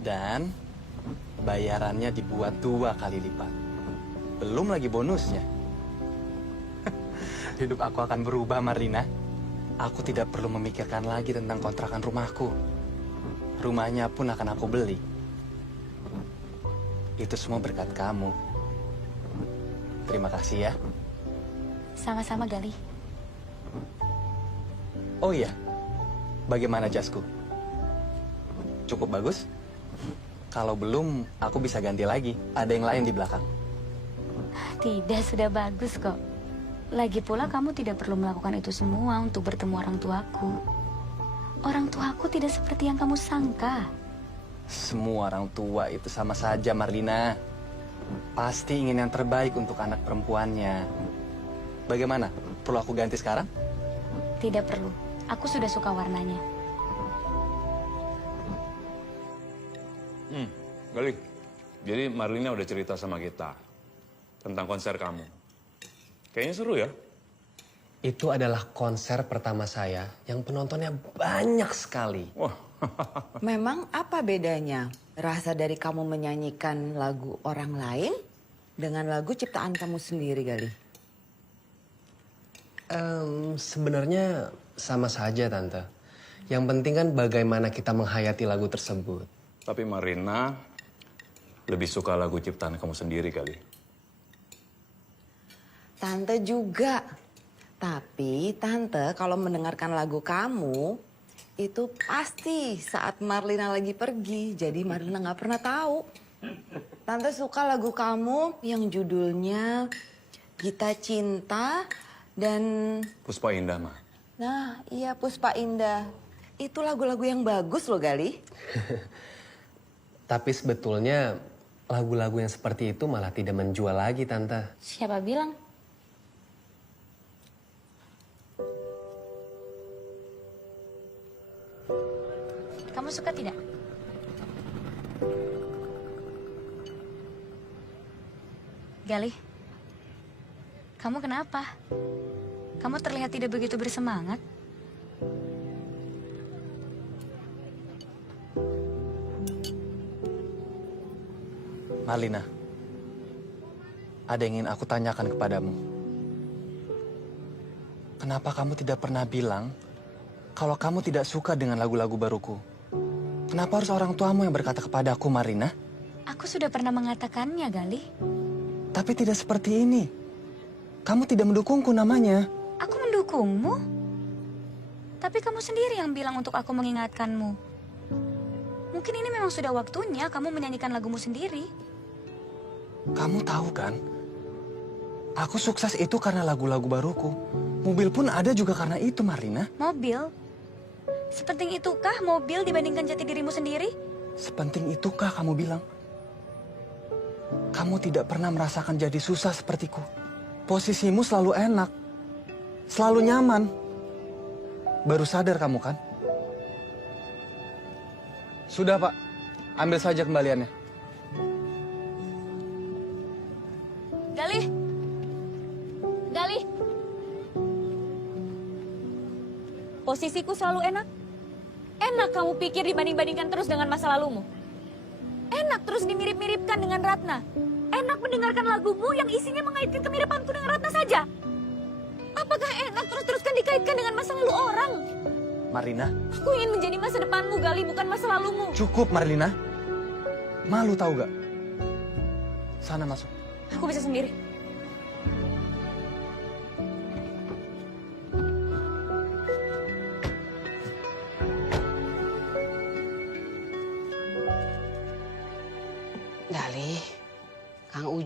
Dan bayarannya dibuat 2 kali lipat. Belum lagi bonusnya. Hidup aku akan berubah, Marlina. Aku tidak perlu memikirkan lagi tentang kontrakan rumahku. Rumahnya pun akan aku beli. Itu semua berkat kamu. Terima kasih ya. Sama-sama, Galih. Oh iya, bagaimana jasku? Cukup bagus? Kalau belum, aku bisa ganti lagi. Ada yang lain di belakang. Tidak, sudah bagus kok. Lagi pula kamu tidak perlu melakukan itu semua untuk bertemu orang tuaku. Orang tuaku tidak seperti yang kamu sangka. Semua orang tua itu sama saja, Marlina. Pasti ingin yang terbaik untuk anak perempuannya. Bagaimana? Perlu aku ganti sekarang? Tidak perlu. Aku sudah suka warnanya. Galih, jadi Marlina udah cerita sama kita tentang konser kamu. Kayaknya seru ya? Itu adalah konser pertama saya yang penontonnya banyak sekali. Wah. Memang apa bedanya rasa dari kamu menyanyikan lagu orang lain dengan lagu ciptaan kamu sendiri, Galih? Sebenarnya sama saja, Tante. Yang penting kan bagaimana kita menghayati lagu tersebut. Tapi Marlina lebih suka lagu ciptaan kamu sendiri kali. Tante juga. Tapi Tante kalau mendengarkan lagu kamu, itu pasti saat Marlina lagi pergi. Jadi Marlina nggak pernah tahu. Tante suka lagu kamu yang judulnya Gita Cinta dan... Puspa Indah, Ma. Nah, iya Puspa Indah. Itu lagu-lagu yang bagus loh, Galih. Tapi sebetulnya lagu-lagu yang seperti itu malah tidak menjual lagi, Tante. Siapa bilang? Kamu suka tidak? Galih, kamu kenapa? Kamu terlihat tidak begitu bersemangat. Marlina, ada yang ingin aku tanyakan kepadamu. Kenapa kamu tidak pernah bilang kalau kamu tidak suka dengan lagu-lagu baruku? Kenapa harus orang tuamu yang berkata kepadaku, Marlina? Aku sudah pernah mengatakannya, Galih. Tapi tidak seperti ini. Kamu tidak mendukungku namanya. Aku mendukungmu. Tapi kamu sendiri yang bilang untuk aku mengingatkanmu. Mungkin ini memang sudah waktunya kamu menyanyikan lagumu sendiri. Kamu tahu kan? Aku sukses itu karena lagu-lagu baruku. Mobil pun ada juga karena itu, Marlina. Mobil? Sepenting itukah mobil dibandingkan jati dirimu sendiri? Sepenting itukah kamu bilang? Kamu tidak pernah merasakan jadi susah sepertiku. Posisimu selalu enak. Selalu nyaman. Baru sadar kamu kan? Sudah, Pak. Ambil saja kembaliannya. Galih! Galih! Posisiku selalu enak. Enak kamu pikir dibanding-bandingkan terus dengan masa lalumu. Enak terus dimirip-miripkan dengan Ratna. Enak mendengarkan lagumu yang isinya mengaitkan kemiripanku dengan Ratna saja. Apakah enak terus-teruskan dikaitkan dengan masa lalu orang? Marlina. Aku ingin menjadi masa depanmu, Galih, bukan masa lalumu. Cukup, Marlina. Malu tahu gak? Sana masuk. Aku bisa sendiri.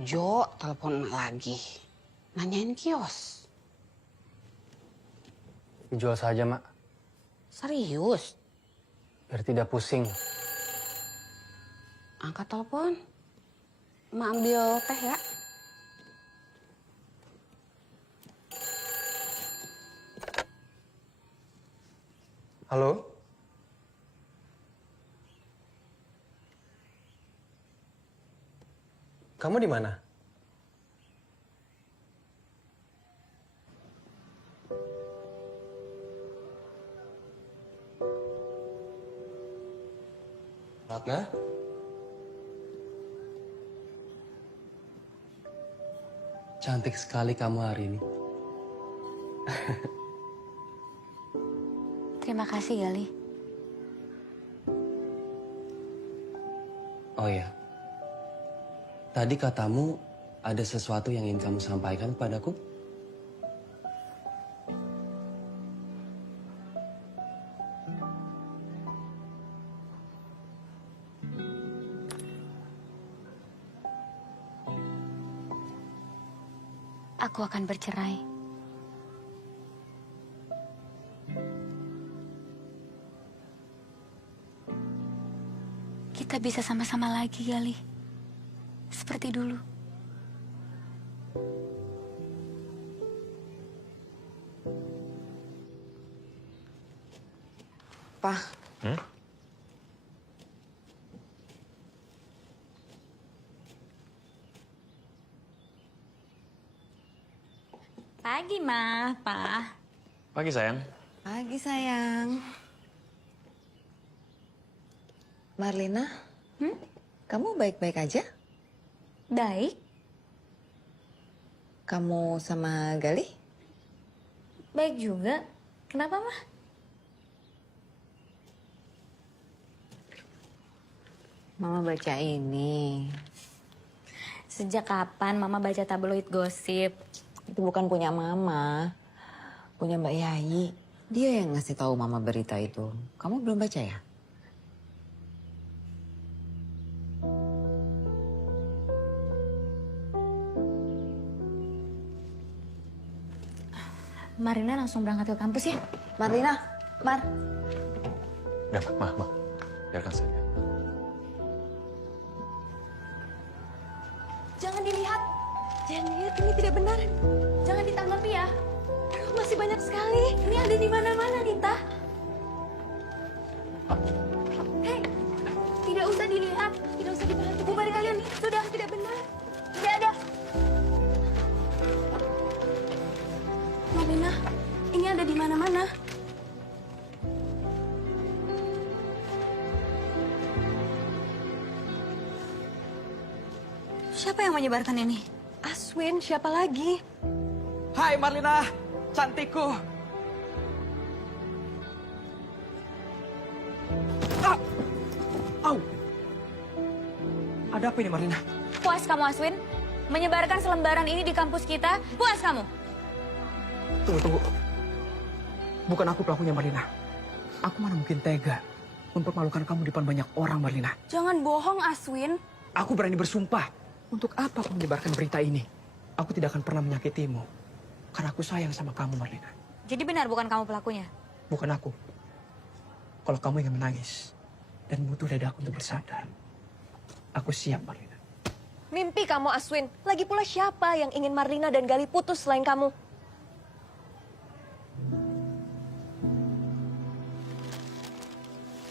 Jo telepon lagi. Nanyain kios. Dijual saja, Mak. Serius? Biar tidak pusing. Angkat telepon. Mak ambil teh ya. Halo? Kamu di mana? Ratna? Cantik sekali kamu hari ini. Terima kasih, Gali. Oh ya, tadi katamu ada sesuatu yang ingin kamu sampaikan kepadaku? Aku akan bercerai. Kita bisa sama-sama lagi, Gali. Seperti dulu. Pa, Pagi, Ma, Pa. Pagi sayang. pagi sayang. Marlina, kamu baik-baik aja? Baik. Kamu sama Gali? Baik juga. Kenapa, Ma? Mama baca ini. Sejak kapan Mama baca tabloid gosip? Itu bukan punya Mama, punya Mbak Yayi. Dia yang ngasih tahu Mama berita itu. Kamu belum baca ya? Marina langsung berangkat ke kampus ya? Marlina, Mar. Ya, Ma. Biarkan saja. Jangan dilihat. Jangan dilihat, ini tidak benar. Jangan ditanggapi ya. Masih banyak sekali. Ini ada di mana-mana, Nita. Hei, tidak usah dilihat. Tidak usah diperhatikan. Bubar kalian. Sudah, tidak benar. Tidak ada. Marina, ini ada di mana-mana. Siapa yang menyebarkan ini? Aswin, siapa lagi? Hai Marlina, cantikku. Ah! Au! Ada apa ini Marlina? Puas kamu, Aswin? Menyebarkan selembaran ini di kampus kita? Puas kamu? Tunggu. Bukan aku pelakunya Marlina. Aku mana mungkin tega mempermalukan kamu di depan banyak orang Marlina. Jangan bohong, Aswin. Aku berani bersumpah. Untuk apa aku menyebarkan berita ini? Aku tidak akan pernah menyakitimu. Karena aku sayang sama kamu, Marlina. Jadi benar bukan kamu pelakunya? Bukan aku. Kalau kamu ingin menangis dan butuh dadaku untuk bersandar, aku siap, Marlina. Mimpi kamu, Aswin. Lagi pula siapa yang ingin Marlina dan Gali putus selain kamu?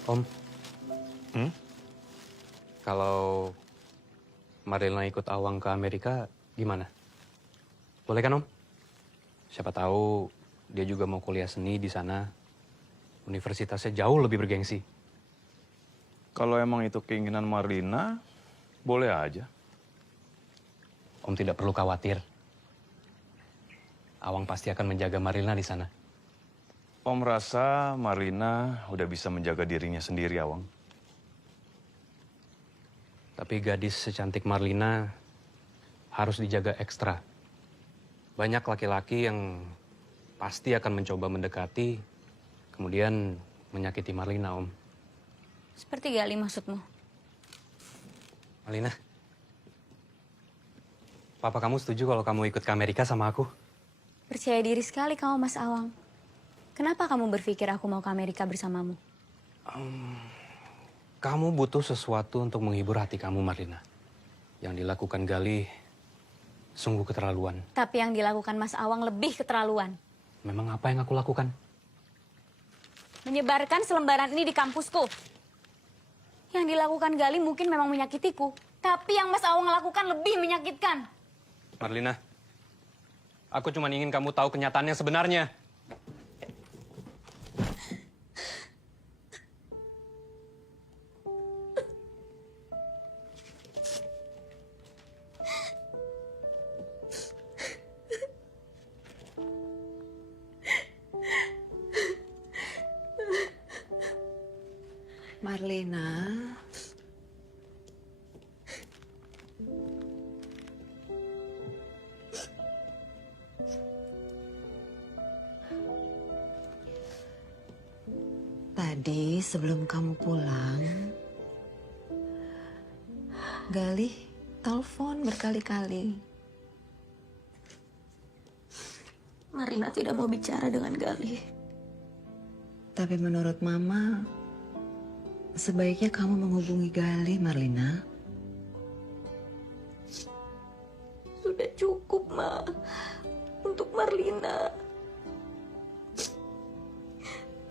Om, kalau Marlina ikut Awang ke Amerika, gimana? Boleh kan, Om? Siapa tahu dia juga mau kuliah seni di sana. Universitasnya jauh lebih bergengsi. Kalau emang itu keinginan Marlina, boleh aja. Om tidak perlu khawatir. Awang pasti akan menjaga Marlina di sana. Om rasa Marlina udah bisa menjaga dirinya sendiri, Awang. Tapi gadis secantik Marlina harus dijaga ekstra. Banyak laki-laki yang pasti akan mencoba mendekati, kemudian menyakiti Marlina, Om. Seperti Gali maksudmu? Marlina, Papa kamu setuju kalau kamu ikut ke Amerika sama aku? Percaya diri sekali kamu, Mas Awang. Kenapa kamu berpikir aku mau ke Amerika bersamamu? Kamu butuh sesuatu untuk menghibur hati kamu, Marlina. Yang dilakukan Galih sungguh keterlaluan. Tapi yang dilakukan Mas Awang lebih keterlaluan. Memang apa yang aku lakukan? Menyebarkan selembaran ini di kampusku. Yang dilakukan Galih mungkin memang menyakitiku. Tapi yang Mas Awang lakukan lebih menyakitkan. Marlina, aku cuma ingin kamu tahu kenyataan yang sebenarnya. Marlina. Tadi sebelum kamu pulang, Galih telepon berkali-kali. Marlina tidak mau bicara dengan Galih. Tapi menurut Mama, sebaiknya kamu menghubungi Galih, Marlina. Sudah cukup, Ma. Untuk Marlina.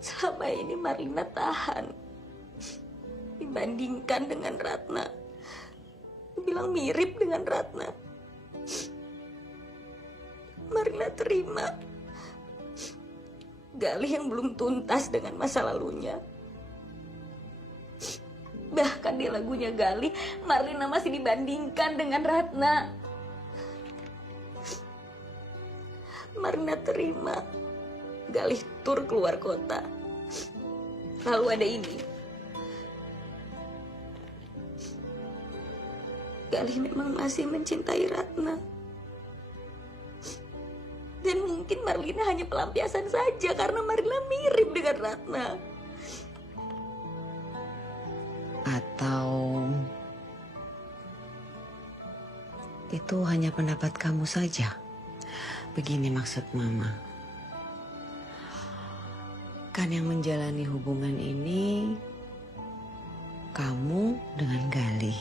Selama ini Marlina tahan. Dibandingkan dengan Ratna. Dibilang mirip dengan Ratna. Marlina terima. Galih yang belum tuntas dengan masa lalunya. Bahkan di lagunya Galih, Marlina masih dibandingkan dengan Ratna. Marlina terima. Galih tur keluar kota. Lalu ada ini. Galih memang masih mencintai Ratna. Dan mungkin Marlina hanya pelampiasan saja karena Marlina mirip dengan Ratna. Atau itu hanya pendapat kamu saja? Begini maksud Mama. Kan yang menjalani hubungan ini kamu dengan Galih.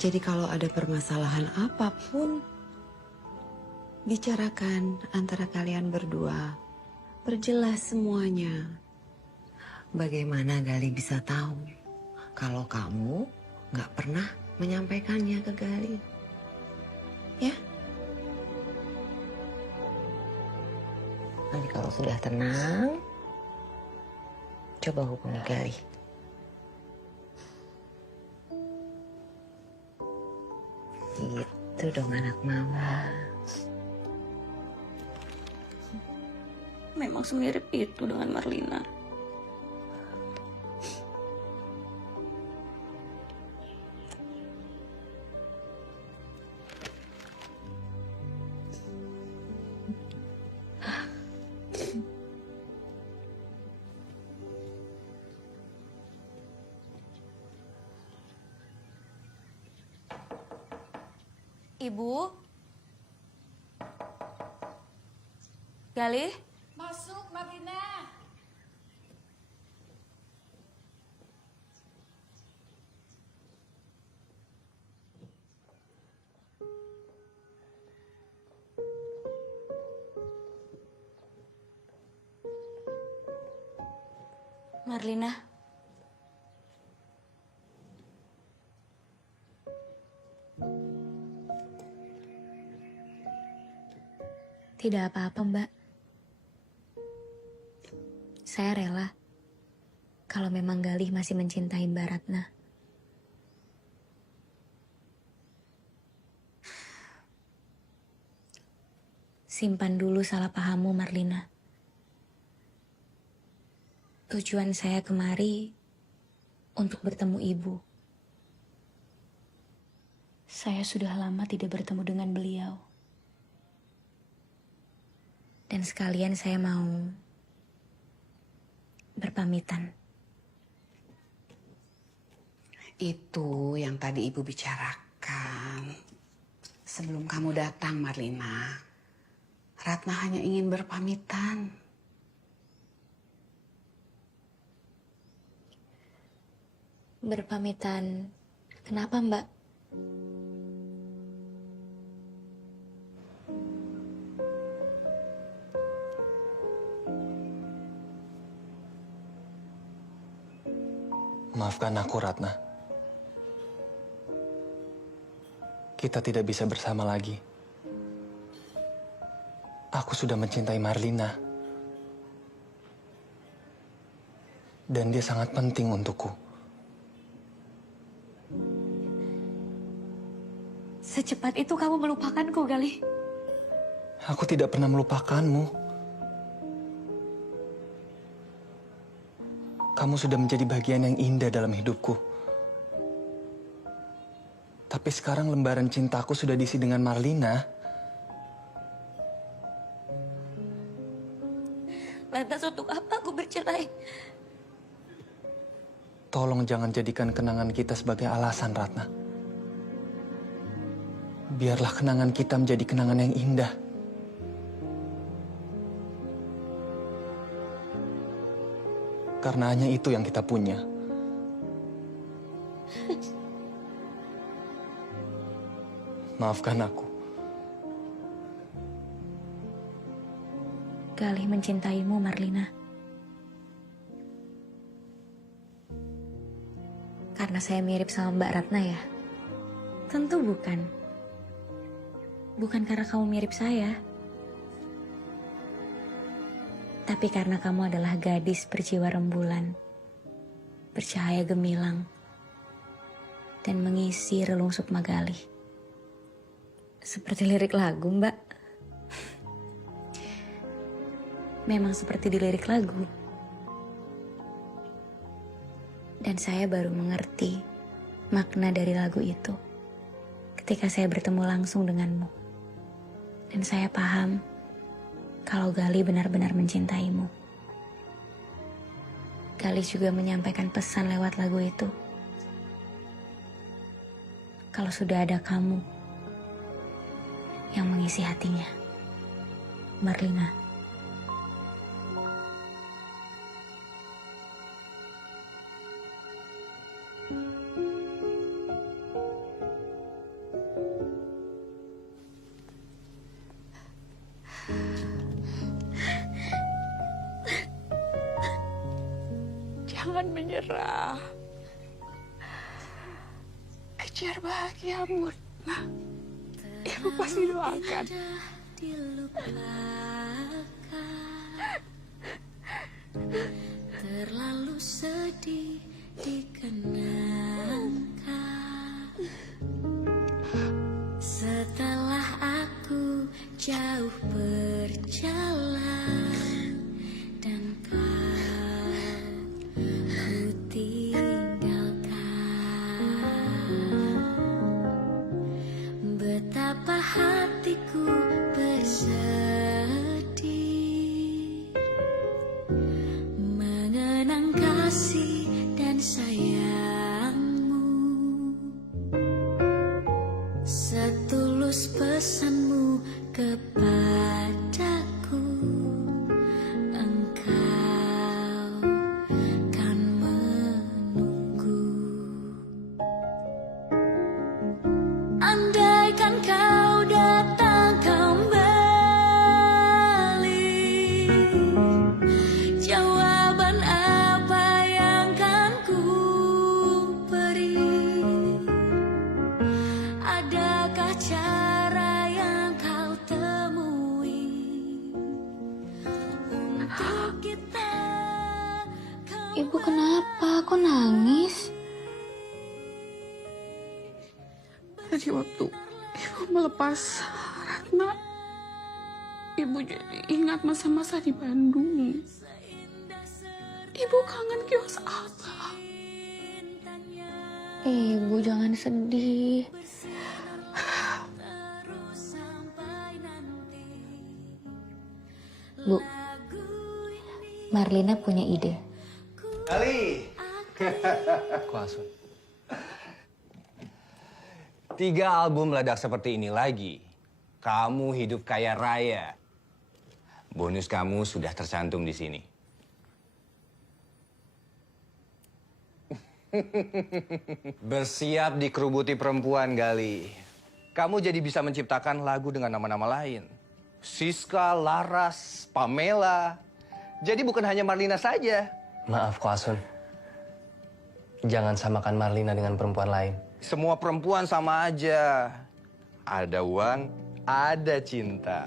Jadi kalau ada permasalahan apapun, bicarakan antara kalian berdua. Perjelas semuanya. Bagaimana Galih bisa tahu kalau kamu nggak pernah menyampaikannya ke Galih? Ya? Nanti kalau sudah tenang, coba hubungi Galih. Gitu dong anak Mama. Memang semirip itu dengan Marlina. Ibu? Galih? Masuk, Marlina. Marlina? Tidak apa-apa, Mbak. Saya rela kalau memang Galih masih mencintai Mbak Ratna. Simpan dulu salah pahammu, Marlina. Tujuan saya kemari untuk bertemu Ibu. Saya sudah lama tidak bertemu dengan beliau. Dan sekalian saya mau berpamitan. Itu yang tadi Ibu bicarakan. Sebelum kamu datang, Marlina, Ratna hanya ingin berpamitan. Berpamitan, kenapa Mbak? Maafkan aku, Ratna. Kita tidak bisa bersama lagi. Aku sudah mencintai Marlina. Dan dia sangat penting untukku. Secepat itu kamu melupakanku, Galih. Aku tidak pernah melupakanmu. Kamu sudah menjadi bagian yang indah dalam hidupku. Tapi sekarang lembaran cintaku sudah diisi dengan Marlina. Lantas untuk apa aku bercerai? Tolong jangan jadikan kenangan kita sebagai alasan, Ratna. Biarlah kenangan kita menjadi kenangan yang indah. Karena hanya itu yang kita punya. Maafkan aku. Galih mencintaimu, Marlina. Karena saya mirip sama Mbak Ratna ya? Tentu bukan. Bukan karena kamu mirip saya. Tapi karena kamu adalah gadis berjiwa rembulan, bercahaya gemilang, dan mengisi relung Sukma Galih. Seperti lirik lagu, Mbak. Memang seperti di lirik lagu. Dan saya baru mengerti makna dari lagu itu ketika saya bertemu langsung denganmu. Dan saya paham kalau Galih benar-benar mencintaimu. Galih juga menyampaikan pesan lewat lagu itu. Kalau sudah ada kamu yang mengisi hatinya. Marlina. Jangan menyerah. Kejar bahagiamu. Nah, Ibu pasti doakan. Terlalu sedih dikenangkan. Setelah aku jauh berjalan dan kau ku tinggalkan, betapa hatiku bersedih mengenang kasih dan sayangmu, setulus pesanmu kepadaku. Engkau kan menunggu. Andaikan kau datang kembali, jawaban apa yang kan ku beri? Adakah cara yang kau temui untuk kita? Ibu kenapa? Kok nangis? Tadi waktu Ibu melepas Ratna, Ibu jadi ingat masa-masa di Bandung. Ibu kangen kios Abah. Ibu jangan sedih. Bu, Marlina punya ide. Galih. Aku Asun. 3 album meledak seperti ini lagi, kamu hidup kaya raya. Bonus kamu sudah tercantum di sini. Bersiap dikerubuti perempuan, Gali. Kamu jadi bisa menciptakan lagu dengan nama-nama lain. Siska, Laras, Pamela. Jadi bukan hanya Marlina saja. Maaf, Ko Asun. Jangan samakan Marlina dengan perempuan lain. Semua perempuan sama aja. Ada uang, ada cinta.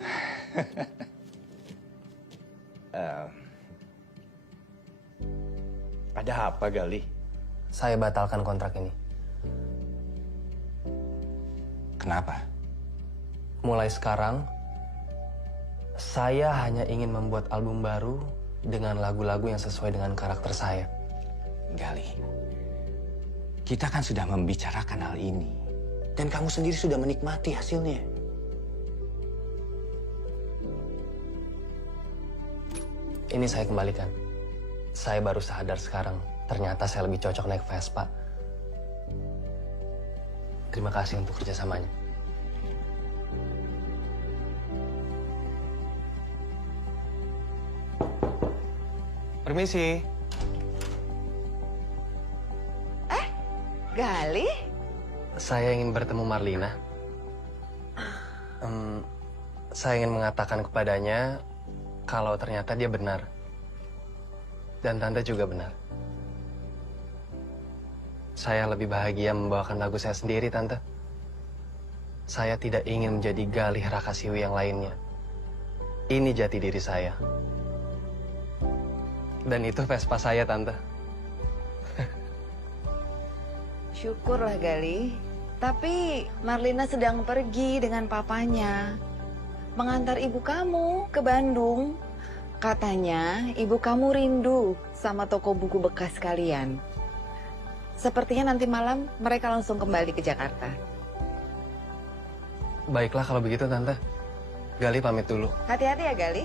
Ada apa, Gali? Saya batalkan kontrak ini. Kenapa? Mulai sekarang, saya hanya ingin membuat album baru dengan lagu-lagu yang sesuai dengan karakter saya. Gali, kita kan sudah membicarakan hal ini. Dan kamu sendiri sudah menikmati hasilnya. Ini saya kembalikan. Saya baru sadar sekarang, ternyata saya lebih cocok naik Vespa. Terima kasih untuk kerjasamanya. Permisi. Gali? Saya ingin bertemu Marlina. Saya ingin mengatakan kepadanya kalau ternyata dia benar. Dan Tante juga benar. Saya lebih bahagia membawakan lagu saya sendiri, Tante. Saya tidak ingin menjadi Galih Rakasiwi yang lainnya. Ini jati diri saya. Dan itu Vespa saya, Tante. Syukurlah, Gali. Tapi Marlina sedang pergi dengan papanya. Mengantar ibu kamu ke Bandung. Katanya ibu kamu rindu sama toko buku bekas kalian. Sepertinya nanti malam mereka langsung kembali ke Jakarta. Baiklah kalau begitu, Tante. Gali pamit dulu. Hati-hati ya, Gali.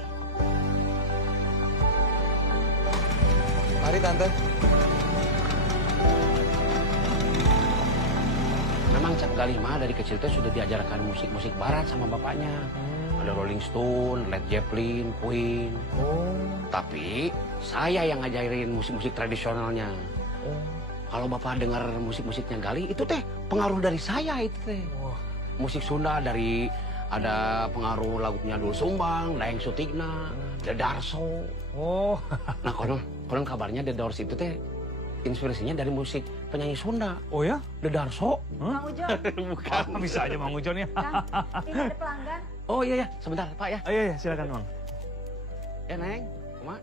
Mari, Tante. Memang Cap Gali mah dari kecil tuh sudah diajarkan musik-musik barat sama bapaknya. Ada Rolling Stone, Led Zeppelin, Queen. Tapi saya yang ngajarin musik-musik tradisionalnya. Kalau bapak dengar musik-musiknya Gali, itu teh pengaruh dari saya itu teh. Musik Sunda dari ada pengaruh lagunya Dul Sumbang, Daeng Sutikna, The Darso. Nah konon kabarnya The Doors itu teh inspirasinya dari musik penyanyi Sunda. Oh ya? The Darso. Mang Ujon. Bukan. Bisa aja Mang Ujon ya. Ini ada pelanggan. Oh iya, sebentar Pak ya. Oh iya, silakan Mang. Ya Neng, Uma.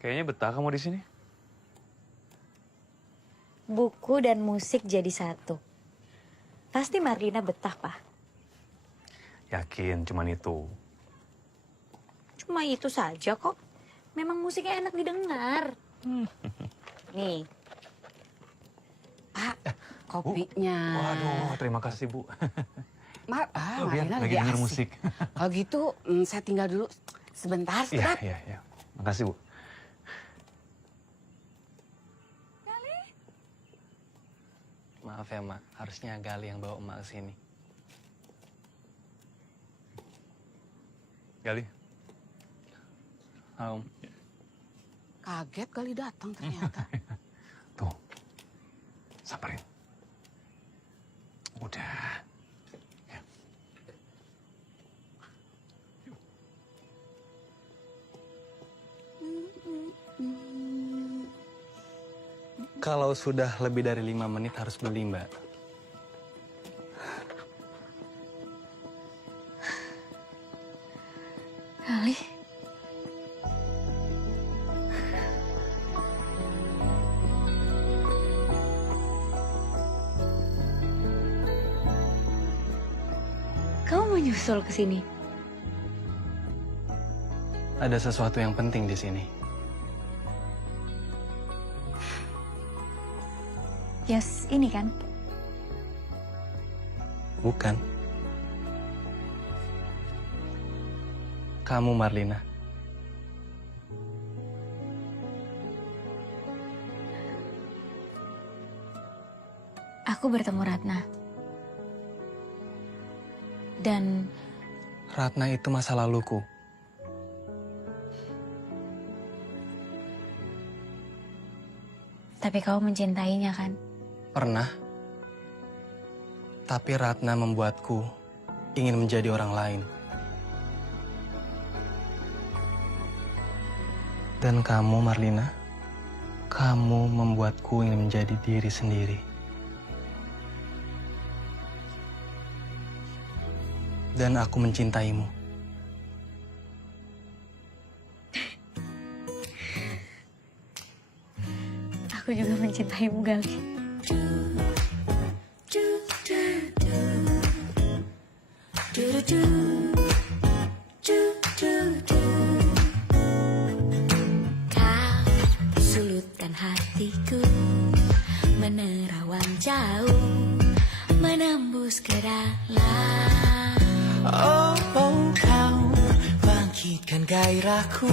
Kayaknya betah kamu di sini. Buku dan musik jadi satu. Pasti Marlina betah, Pak. Yakin cuman itu. Cuma itu saja kok. Memang musiknya enak didengar. Nih. Pak, kopinya. Waduh, terima kasih Bu. Marlina lagi lagi denger asik. musik. Kalau gitu, saya tinggal dulu sebentar. Iya. Makasih Bu. Maaf ya, Mak. Harusnya Gali yang bawa Emak ke sini. Gali. Halo, Om. Kaget kali datang ternyata. Tuh. Sabarin. Udah. Kalau sudah lebih dari 5 menit harus beli, Mbak. Gali. Kamu mau nyusul ke sini? Ada sesuatu yang penting di sini. Yes, ini kan? Bukan. Kamu, Marlina. Aku bertemu Ratna. Dan Ratna itu masa laluku. tapi kau mencintainya kan? Pernah. Tapi Ratna membuatku ingin menjadi orang lain. Dan kamu, Marlina, kamu membuatku ingin menjadi diri sendiri. Dan aku mencintaimu. Aku juga mencintaimu, Gali. Kau sulutkan hatiku, menerawang jauh, menembus ke dalam. Oh, kau bangkitkan gairahku,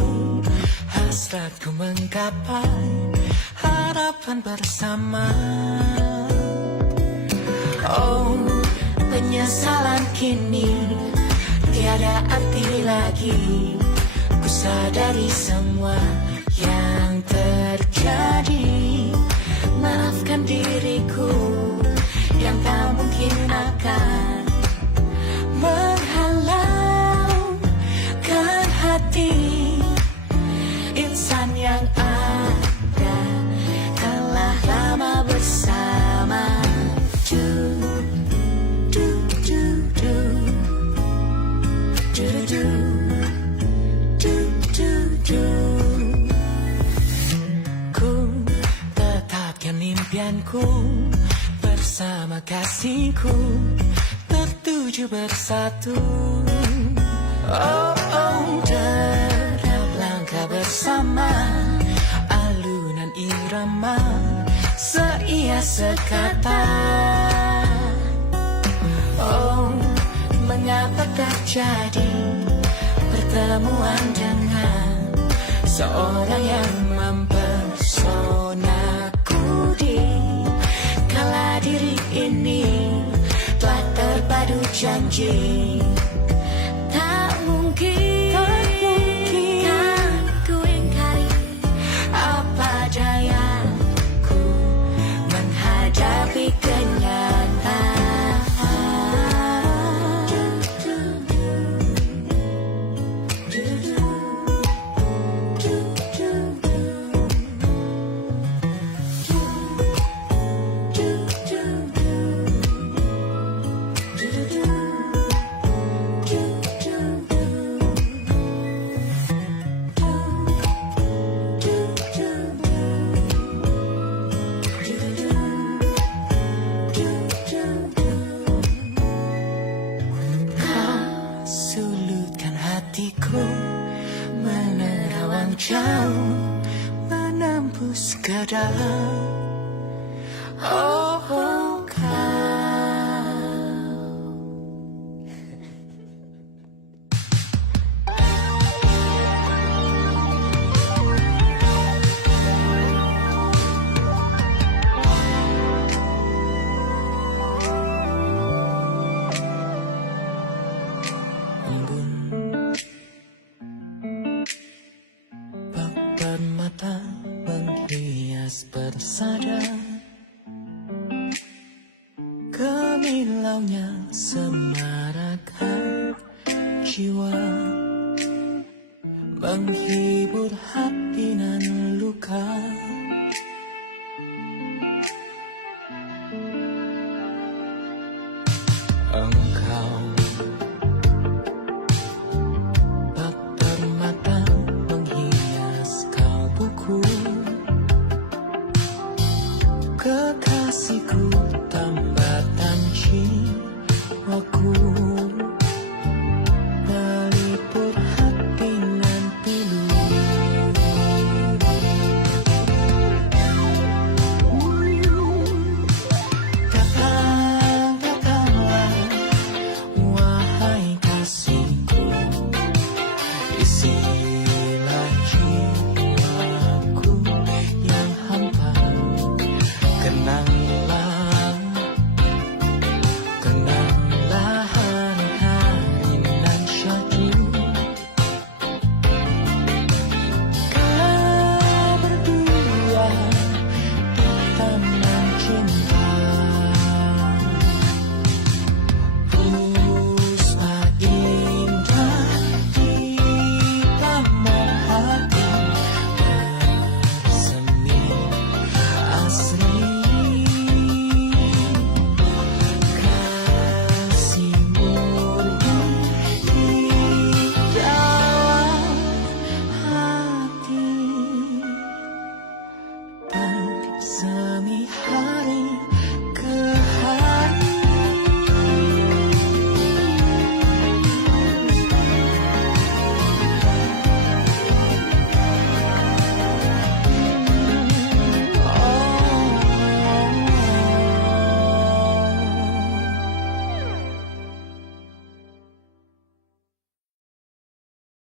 hasratku menggapai harapan bersama. Oh, penyesalan kini tiada arti lagi. Ku sadari semua yang terjadi. Maafkan diriku yang tak mungkin akan menghalaukan hati insan yang ada telah lama bersama. Ku tetapkan impianku bersama kasihku, tertuju bersatu. Oh, derap langkah bersama, alunan irama seia sekata. Oh, mengapa terjadi pertemuan dengan seorang yang mempersonaku di kala diri ini telah terpadu janji. Tak mungkin kan ku ingkari, apa dayaku menghadapi kenyataan. Menerawang jauh, menembus ke dalam. Oh, mata menghias persada, gemilaunya semarakan jiwa, menghibur hati nan luka. Engkau permata menghias kalbuku, kekasihku tambatan jiwaku, meliput hati nan pilu. hari